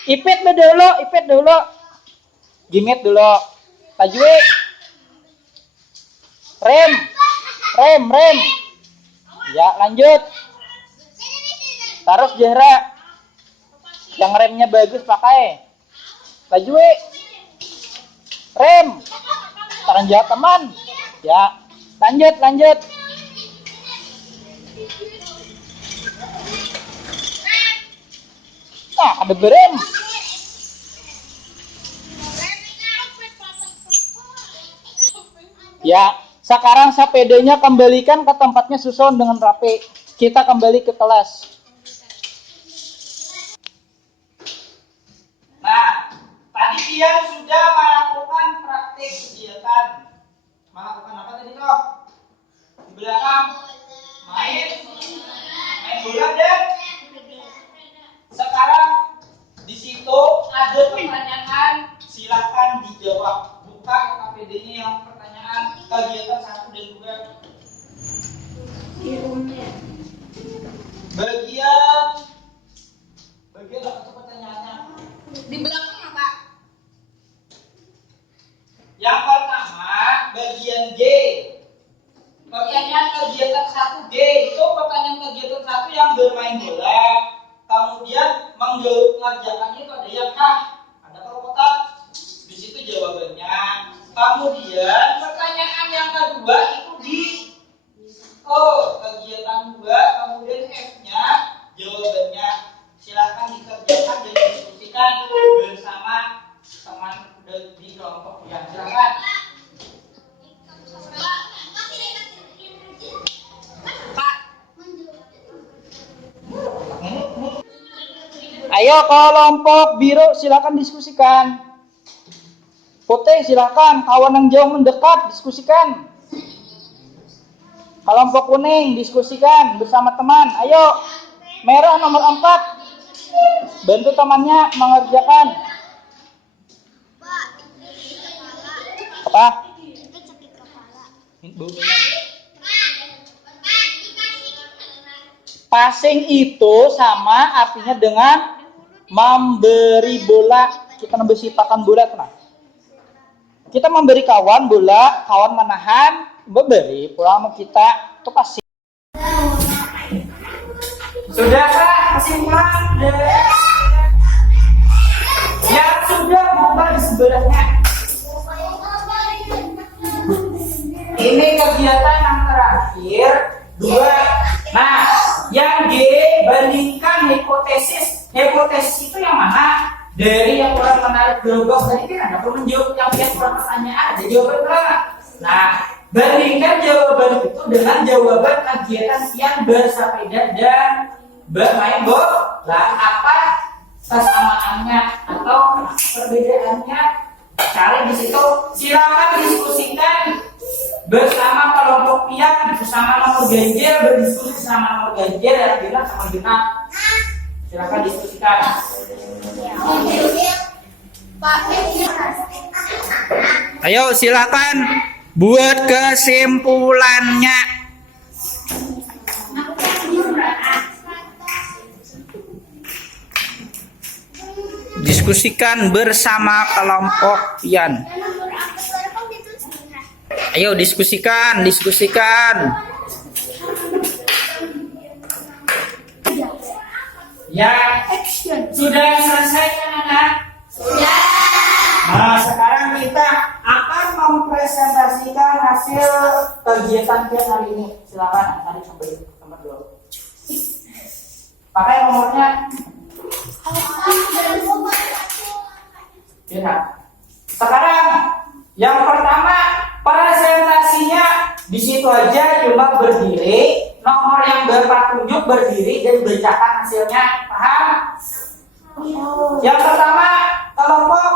ipit dulu. Gimit dulu. Lajui. Rem. Rem. Ya, lanjut. Taruh Zahra. Yang remnya bagus pakai. Laju. Rem. Taruh jauh teman. Ya, lanjut. Nah, ada berem. Ya, sekarang sepedanya kembalikan ke tempatnya susun dengan rapi. Kita kembali ke kelas. Nah, tadi dia sudah melakukan praktik kegiatan. Melakukan apa tadi toh? Di belakang main bola dan sekarang di situ ada pertanyaan, silakan dijawab. Buka KPD-nya yang pertanyaan kegiatan 1 dan 2. Bagian apa tuh pertanyaannya? Di belakang apa? Yang pertama bagian G. Pertanyaan kegiatan 1G itu pertanyaan kegiatan 1 yang bermain bola. Kemudian mengerjakannya itu ada yang A, ada kalau kotak. Di situ jawabannya. Kemudian pertanyaan yang kedua itu di kegiatan 2, kemudian F-nya jawabannya. Silakan dikerjakan dan diskusikan bersama teman di kelompok yang silakan. Ayo kelompok biru silakan diskusikan. Putih silakan, kawan yang jauh mendekat diskusikan. Kelompok kuning diskusikan bersama teman. Ayo, merah nomor 4. Bantu temannya mengerjakan. Apa? Passing itu sama artinya dengan memberi bola. Kita membesitakan bola kenapa? Kita memberi kawan bola, kawan menahan, memberi pulang sama kita, itu passing. Sudah kah kesimpulan? Yang sudah buka di sebelahnya. Ini kegiatan yang terakhir 2. Nah, yang G bandingkan hipotesis. Hipotesis itu yang mana? Dari yang kurang menarik gerobak tadi kan ada perlu menjawab yang kurang pertanyaan, ada jawaban berapa? Nah, bandingkan jawaban itu dengan jawaban kegiatan yang bersepeda dan bermain bola. Apa kesamaannya atau perbedaannya? Cari di situ. Silakan diskusikan bersama kelompok pian, bersama nomor ganjil, berdiskusi sama nomor ganjil dan bilang sama genap. Silakan diskusikan. Ayo silakan buat kesimpulannya. Diskusikan bersama kelompok pian. Ayo diskusikan. Ya, sudah selesai kan anak? Sudah. Nah, sekarang kita akan mempresentasikan hasil kegiatan kita hari ini. Silakan, tadi sampai nomor 2. Pakai nomornya. Ya. Sekarang yang pertama presentasinya di situ aja, cuma berdiri. Nomor yang berpetunjuk berdiri dan bacakan hasilnya. Paham? Yang pertama kelompok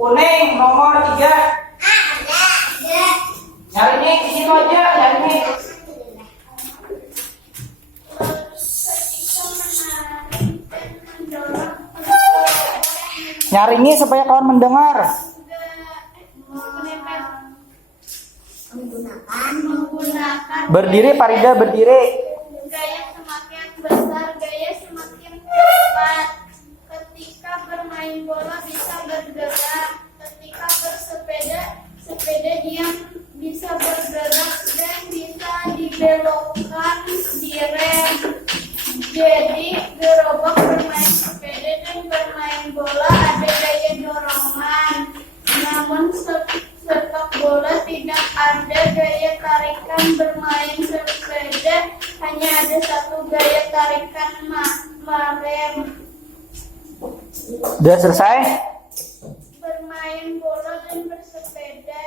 kuning nomor 3. Nyari nih di situ aja, nyari nih. Nyaringi supaya kawan mendengar. Menggunakan Berdiri Farida, berdiri. gaya semakin besar, gaya semakin cepat. Ketika bermain bola bisa bergerak. Ketika bersepeda, sepeda diam bisa bergerak dan bisa dibelokkan, direm. Jadi gerobak bermain sepeda dan bermain bola ada daya dorongan. Namun sepak bola tidak ada gaya tarikan. Bermain sepeda hanya ada satu gaya tarikan, merem. Udah selesai? Bermain bola dan bersepeda.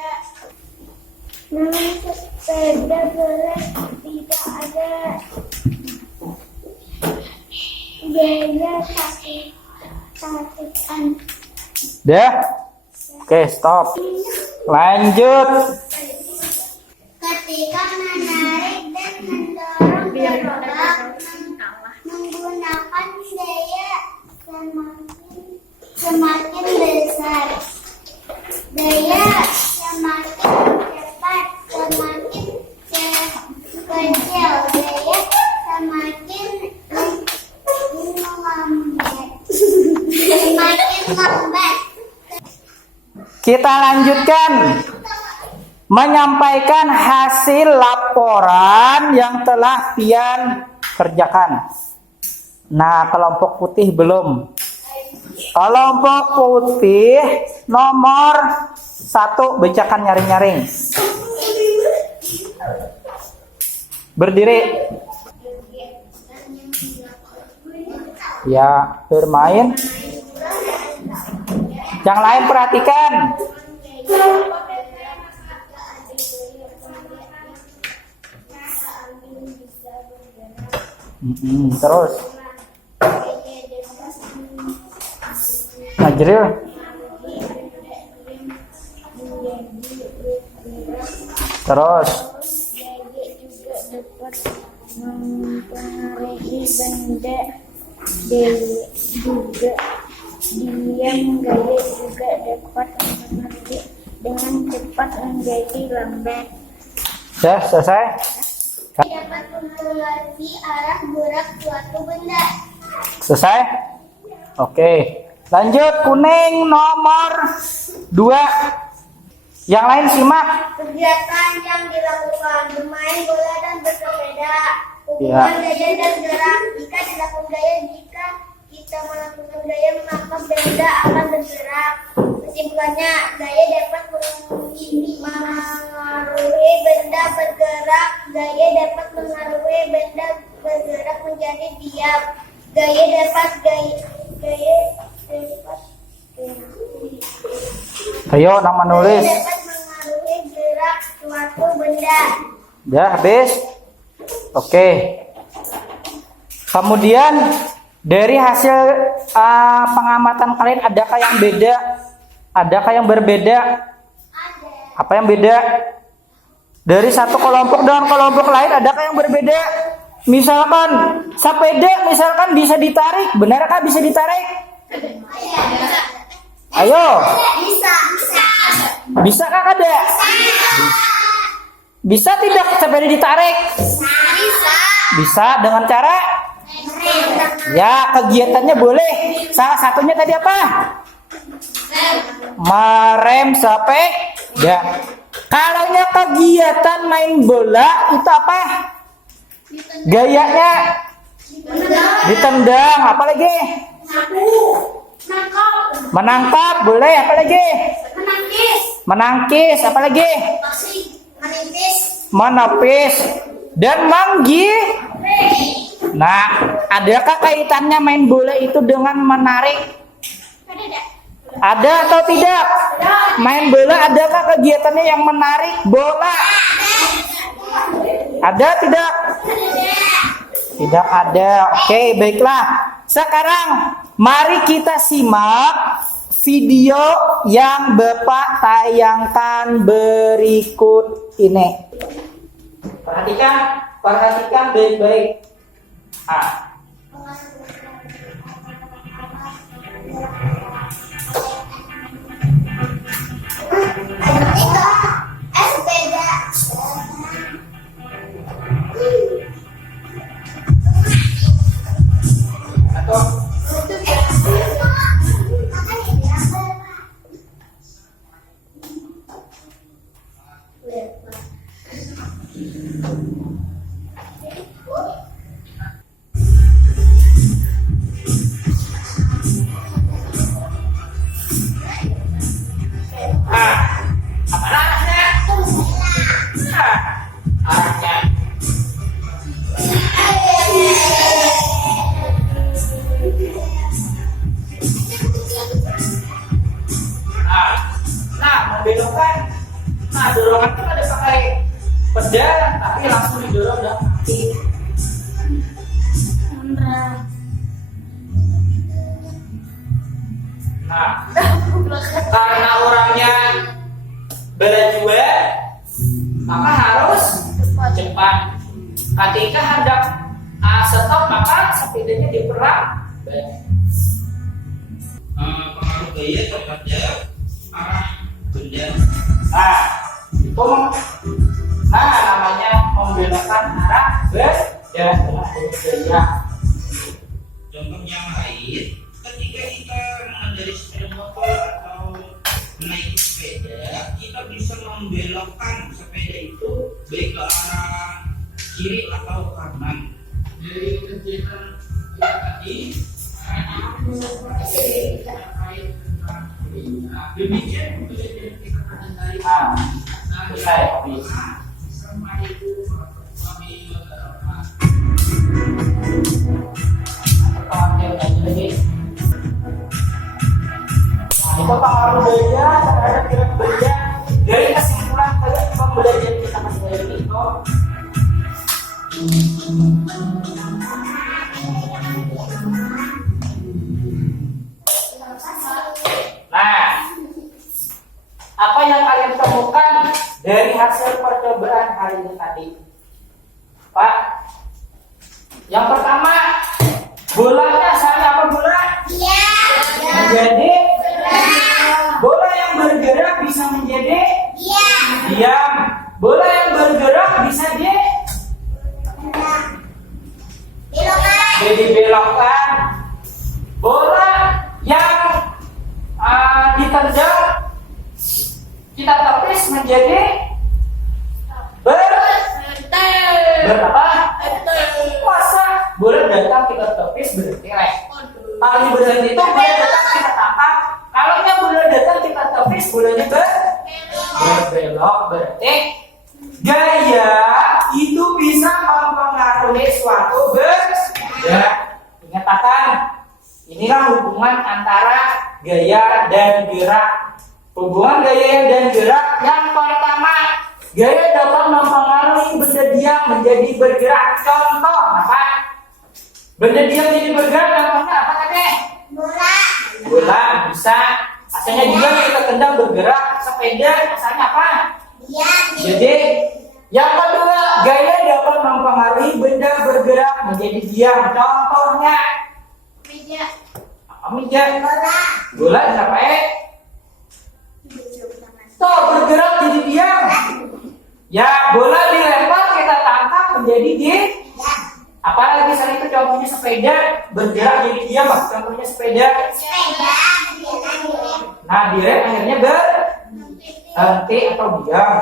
Namun sepeda boleh tidak ada gaya tarikan. Udah? Oke, stop. Lanjut. Ketika menarik dan mendorong gerobak menggunakan daya semakin besar, daya semakin cepat, semakin kecil, daya semakin lambat. Kita lanjutkan. Menyampaikan hasil laporan yang telah pian kerjakan. Nah, kelompok putih belum. Kelompok putih nomor 1, bacakan nyaring-nyaring. Berdiri. Ya, bermain. Yang lain perhatikan. Terus. Najril. Terus. Juga dapat mempengaruhi benda. Daya juga diam, gaya juga dapat mempengaruhi dengan cepat menjadi lambat. Ya, selesai. Dapat mempengaruhi arah gerak suatu benda. Selesai? Oke. Lanjut, kuning nomor 2. Yang lain simak. Kegiatan yang dilakukan bermain bola dan bersepeda. Ya. Hubungan gaya dan gerak. Jika dilakukan gaya, jika kita melakukan gaya maka benda akan bergerak. Kesimpulannya, gaya dapat mengaruhi benda bergerak. Gaya dapat mengaruhi benda bergerak menjadi diam. Gaya dapat Ayo, nama nulis. dapat mengaruhi gerak suatu benda. Ya, habis. Oke. Kemudian dari hasil pengamatan kalian, adakah yang beda? Adakah yang berbeda? Apa yang beda? Dari satu kelompok dengan kelompok lain, adakah yang berbeda? Misalkan sepeda, misalkan bisa ditarik, benarkah bisa ditarik? Ayo, bisa kah ada? Bisa tidak sepeda ditarik? Bisa dengan cara? Ya, kegiatannya boleh. Salah satunya tadi apa? Merem sepeda. Kalau kegiatan main bola itu apa? Gayanya ditendang, apalagi? Menangkap, boleh, apalagi? Menangkis, apalagi? Menepis dan manggih. Nah, adakah kaitannya main bola itu dengan menarik? Ada atau tidak? Main bola adakah kegiatannya yang menarik bola? Ada tidak? Tidak ada. Oke, baiklah. Sekarang mari kita simak video yang Bapak tayangkan berikut ini. Perhatikan baik-baik. Nah, apa arahnya? Nah, arahnya. Nah, membelokkan. Nah, dorongan kan ada pakai pedal, tapi langsung didorong dengan kaki. Nah, karena orangnya berdua, maka harus cepat. Ketika hendak stop, maka sepedanya diperlambat. Pengaruh gaya terhadap arah benda. Nah, itu namanya membelokkan arah benda dengan gaya. Contoh yang lain, ketika kita mengendarai sepeda motor atau menaiki sepeda, kita bisa membelokkan sepeda itu baik ke arah kiri atau kanan. Dari kegiatan kita tadi, demikian kegiatan kita tadi. Bisa ya, habis. Itu pengaruh gaya terhadap gerak benda. Dari kesimpulan kalian pembelajaran kita masih hari ini kok. Nah, apa yang kalian temukan dari hasil percobaan hari ini tadi? Pak, yang pertama, bolanya asalnya apa bola? Menjadi bola yang bergerak bisa menjadi diam. Bola yang bergerak bisa jadi belokkan. Bola yang diterjang kita tepis menjadi berapa? Puasa. Bola datang kita tepis berkelek. Kalau berhenti itu bola datang kita tangkap. Kalau bola datang kita tepis, bolanya berbelok. Berarti gaya itu bisa mempengaruhi suatu benda. Ingatkan, inilah hubungan antara gaya dan gerak. Hubungan gaya dan gerak yang pertama, gaya dapat mempengaruhi benda diam menjadi bergerak. Contoh apa? Benda diam menjadi bergerak, contohnya apa tadi? Bola bisa. Asalnya diam kita tendang bergerak. Sepeda asalnya apa? Jadi yang kedua, gaya dapat mempengaruhi benda bergerak menjadi diam. Contohnya meja. Bola sampai bergerak jadi diam. Ya, bola dilempar kita tangkap menjadi diam. Apalagi selain itu contohnya sepeda bergerak jadi diam, Pak. Contohnya sepeda. Nah, direm akhirnya berhenti atau diam.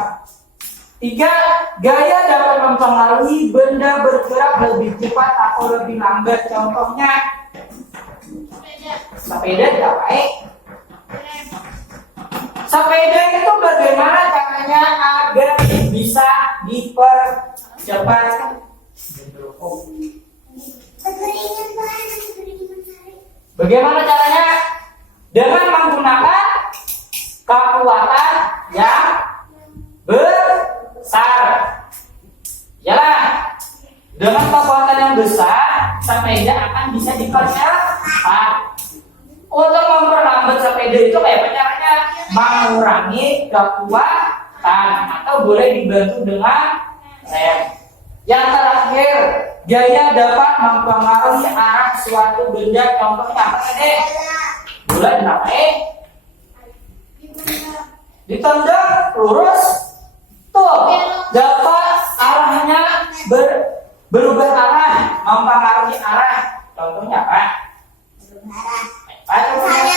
3. Gaya dapat mempengaruhi benda bergerak lebih cepat atau lebih lambat. Contohnya sepeda diapain? Sepeda itu bagaimana caranya agar bisa dipercepat? Bagaimana caranya? Dengan menggunakan kekuatan yang besar. Yalah, dengan kekuatan yang besar, sepeda akan bisa dipercepat. Untuk memperlambat sepeda itu kayak apa caranya? Mengurangi kekuatan atau boleh dibantu dengan rem. Yang terakhir, gaya dapat mempengaruhi arah suatu benda. Contohnya apa tadi? Bola diapain? Ditendang lurus. Tuh, dapat arahnya berubah arah, mempengaruhi arah. Contohnya apa? Contohnya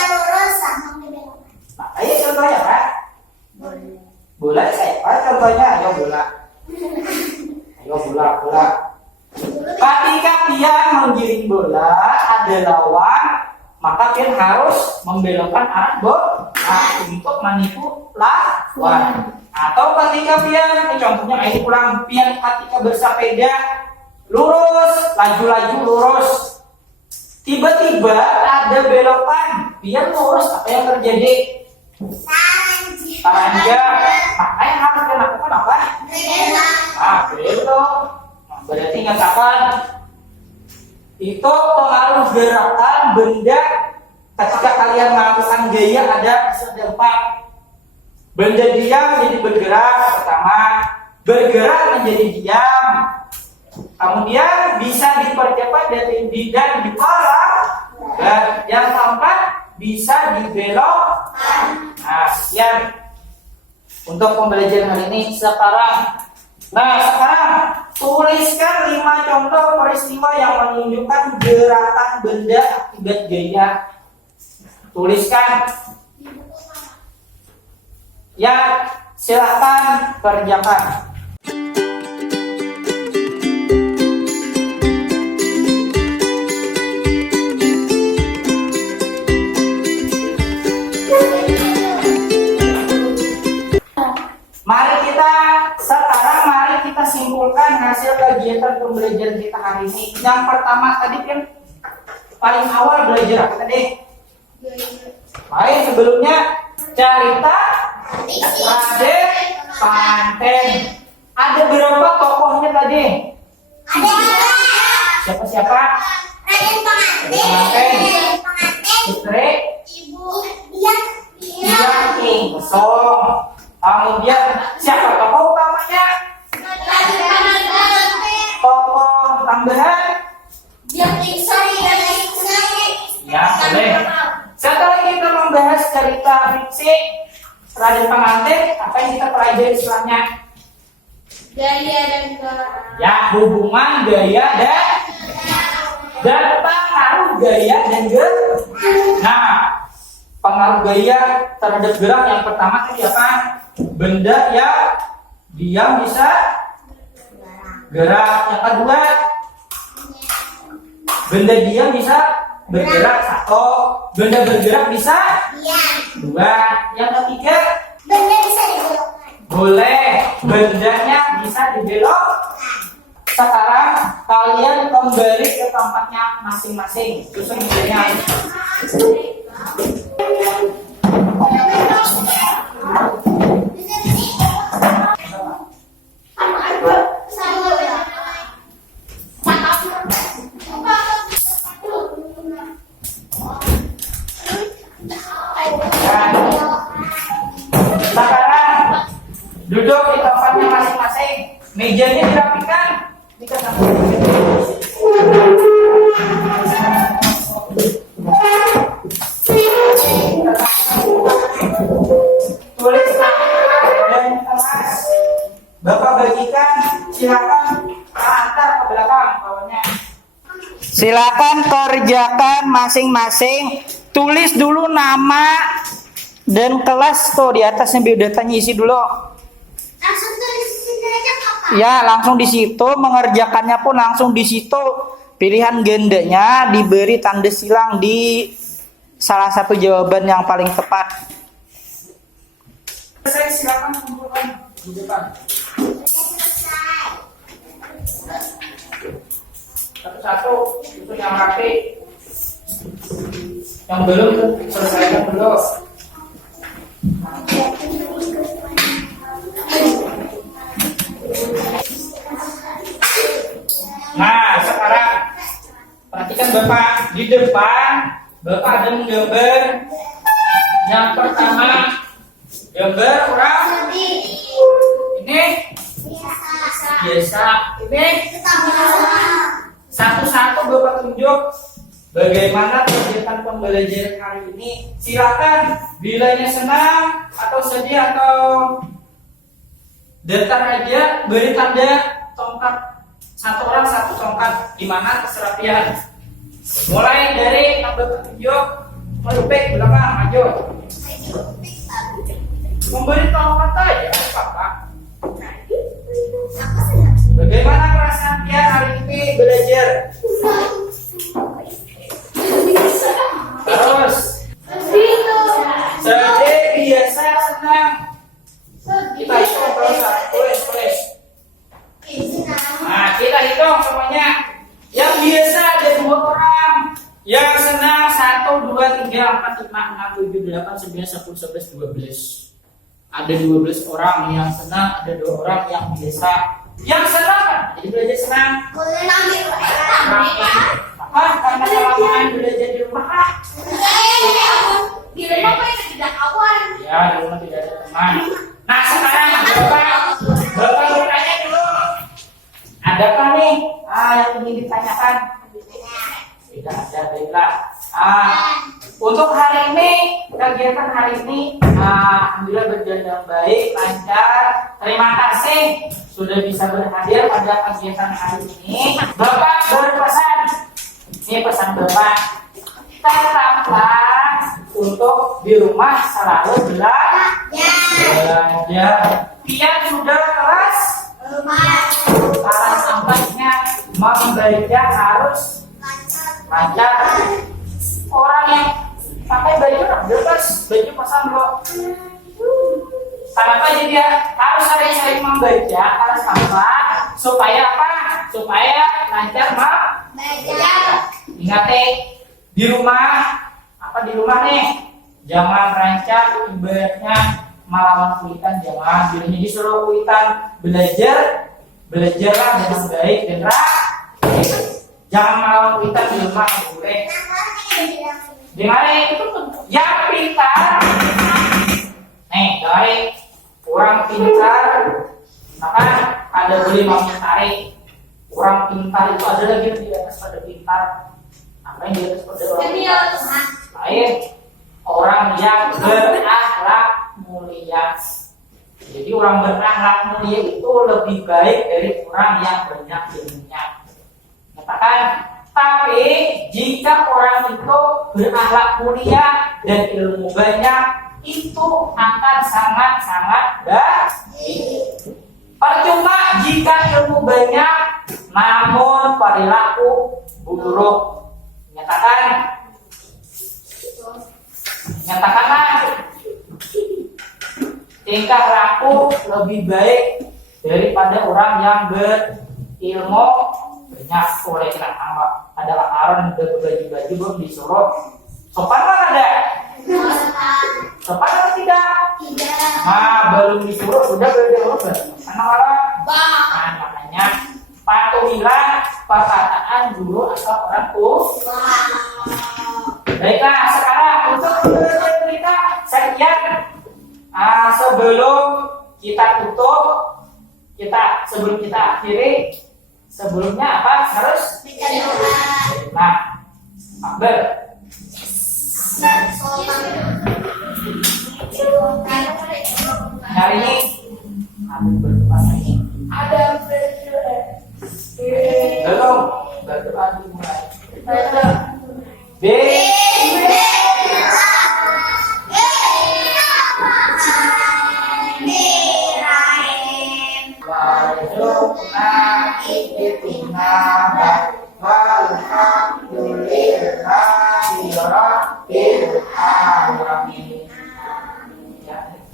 apa? Bola saya contohnya bolanya? Ayo bola. Ayo bola. Ketika pian menggiring bola ada lawan, maka pian harus membelokkan arah bola untuk menipu lawan. Atau ketika pian, contohnya ini pulang pian ketika bersepeda lurus, laju lurus. Tiba-tiba ada belokan, pian lurus, apa yang terjadi? Tanjak. Maka yang harus dilakukan apa? Belok. Berarti katakan itu pengaruh gerakan benda ketika kalian melakukan gaya ada sedempat. Benda diam jadi bergerak pertama, bergerak menjadi diam, kemudian bisa dipercepat dan dipola, dan yang keempat bisa dibelokkan. Nah, sekian untuk pembelajaran hari ini. Sekarang tuliskan 5 contoh peristiwa yang menunjukkan gerakan benda akibat gaya. Tuliskan. Ya, silakan kerjakan. Mari kita simpulkan hasil kegiatan pembelajaran kita hari ini. Yang pertama tadi kan paling awal belajar apa tadi? Baik, sebelumnya cerita Raden Panten. Ada berapa tokohnya tadi? Siapa? Raden Panten, Putri, King Song. Kemudian siapa tokoh utamanya? Tokoh tambahan? Ya, boleh. Setelah kita membahas cerita fiksi Raden Panganten, apa yang kita pelajari setelahnya? Gaya dan gerakan. Ya, hubungan gaya dan pengaruh gaya dan gerak. Nah, pengaruh gaya terhadap gerak yang pertama tadi apa? Benda yang diam bisa gerak. Yang kedua, benda diam bisa bergerak. Satu, benda bergerak bisa dua. Yang ketiga, Benda bisa dibelokkan. boleh, bendanya bisa dibelok. Sekarang kalian kembali ke tempatnya masing-masing. Susun bendanya. Sekarang duduk di tempatnya masing-masing. Mejanya dirapikan. Tulis dan kelas. Bapak bagikan, silakan antar ke belakang kawannya. Silakan kerjakan masing-masing. Tulis dulu nama dan kelas tuh di atasnya biodatanya isi dulu. Langsung tulis di sini aja, Kakak. Ya, langsung di situ, mengerjakannya pun langsung di situ. Pilihan gendanya diberi tanda silang di salah satu jawaban yang paling tepat. Saya silakan kumpulkan di depan. Satu-satu, itu yang rapi. Yang belum selesaikan dulu. Nah, sekarang perhatikan Bapak di depan. Bapak ada menggambar. Yang pertama, gambar orang ini biasa. Ini satu-satu Bapak tunjuk bagaimana kegiatan pembelajaran hari ini. Silakan bilanya senang atau sedih atau datar aja, beri tanda tongkat. Satu orang satu tongkat, di mana keserapian. Mulai dari yang bertunjuk, melupik belakang, maju. Memberi tongkat aja, apa-apa. Bagaimana perasaan dia hari ini belajar? Terus sedih, biasa, senang. Kita hitung terus, tulis. Nah, kita hitung semuanya. Yang biasa ada 2 orang, yang senang 1, 2, 3, 4, 5, 6, 7, 8, 9, 10, 11, 12. Ada 12 orang yang senang, ada 2 orang yang biasa. Yang senang kan? Jadi belajar senang. Apa? Karena kelamaan belajar di rumah kan? Ya, di rumah tidak ada teman. Nah, sekarang Bapak bertanya dulu. Adakah nih yang ingin ditanyakan? Tidak ada, baiklah. Untuk hari ini, kegiatan hari ini alhamdulillah berjalan dengan baik, lancar. Terima kasih sudah bisa berhadir pada kegiatan hari ini. Bapak berpesan, ini pesan Bapak, tetaplah untuk di rumah selalu belajar. Biar sudah kelas sampainya membaca harus lancar. Orang yang pakai baju bebas, baju pasang dulu. Kenapa jadi dia harus sering-sering membaca, harus hafal supaya apa? Supaya lancar membaca. Ingat di rumah di rumah nih, jangan rancang ibaratnya melawan kuitan, jangan. Bilanya disuruh kuitan, belajarlah dengan baik dan rapi. Jangan melawan kuitan di rumah, boleh. Dengar itu yang pintar. Nih, dari orang pintar, maka ada boleh mengomentari. Orang pintar itu ada lagi di atas pada pintar. Apa yang di atas pada orang pintar? Lain, orang yang berakhlak mulia. Jadi orang berakhlak mulia itu lebih baik dari orang yang banyak ilmunya. Katakan, tapi jika orang itu berakhlak mulia dan ilmu banyak, itu akan sangat-sangat baik. Percuma jika ilmu banyak namun perilaku buruk. Nyatakanlah tingkah laku lebih baik daripada orang yang berilmu banyak. Oleh karena ada lakaran baju-baju belum disuruh sopan kan ada? Sopan atau tidak? Belum disuruh sudah berilmu karena orang. Makanya patuhilah perkataan guru atau orang tua. Baiklah, sekarang untuk cerita sekian. Sebelum kita tutup, sebelum kita akhiri, sebelumnya apa? Harus nah, Akbar. Hari ini berdoa ini. Ada berdoa. Belum berdoa dimulai.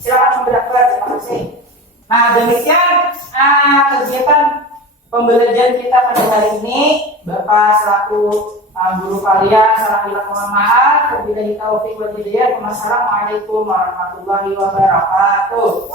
Silakan mendaftar, terima kasih. Nah, demikian kegiatan pembelajaran kita pada hari ini. Bapak selaku guru kalian, salah mohon maaf. Wabillahi taufiq wal hidayah. Wassalamualaikum warahmatullahi wabarakatuh.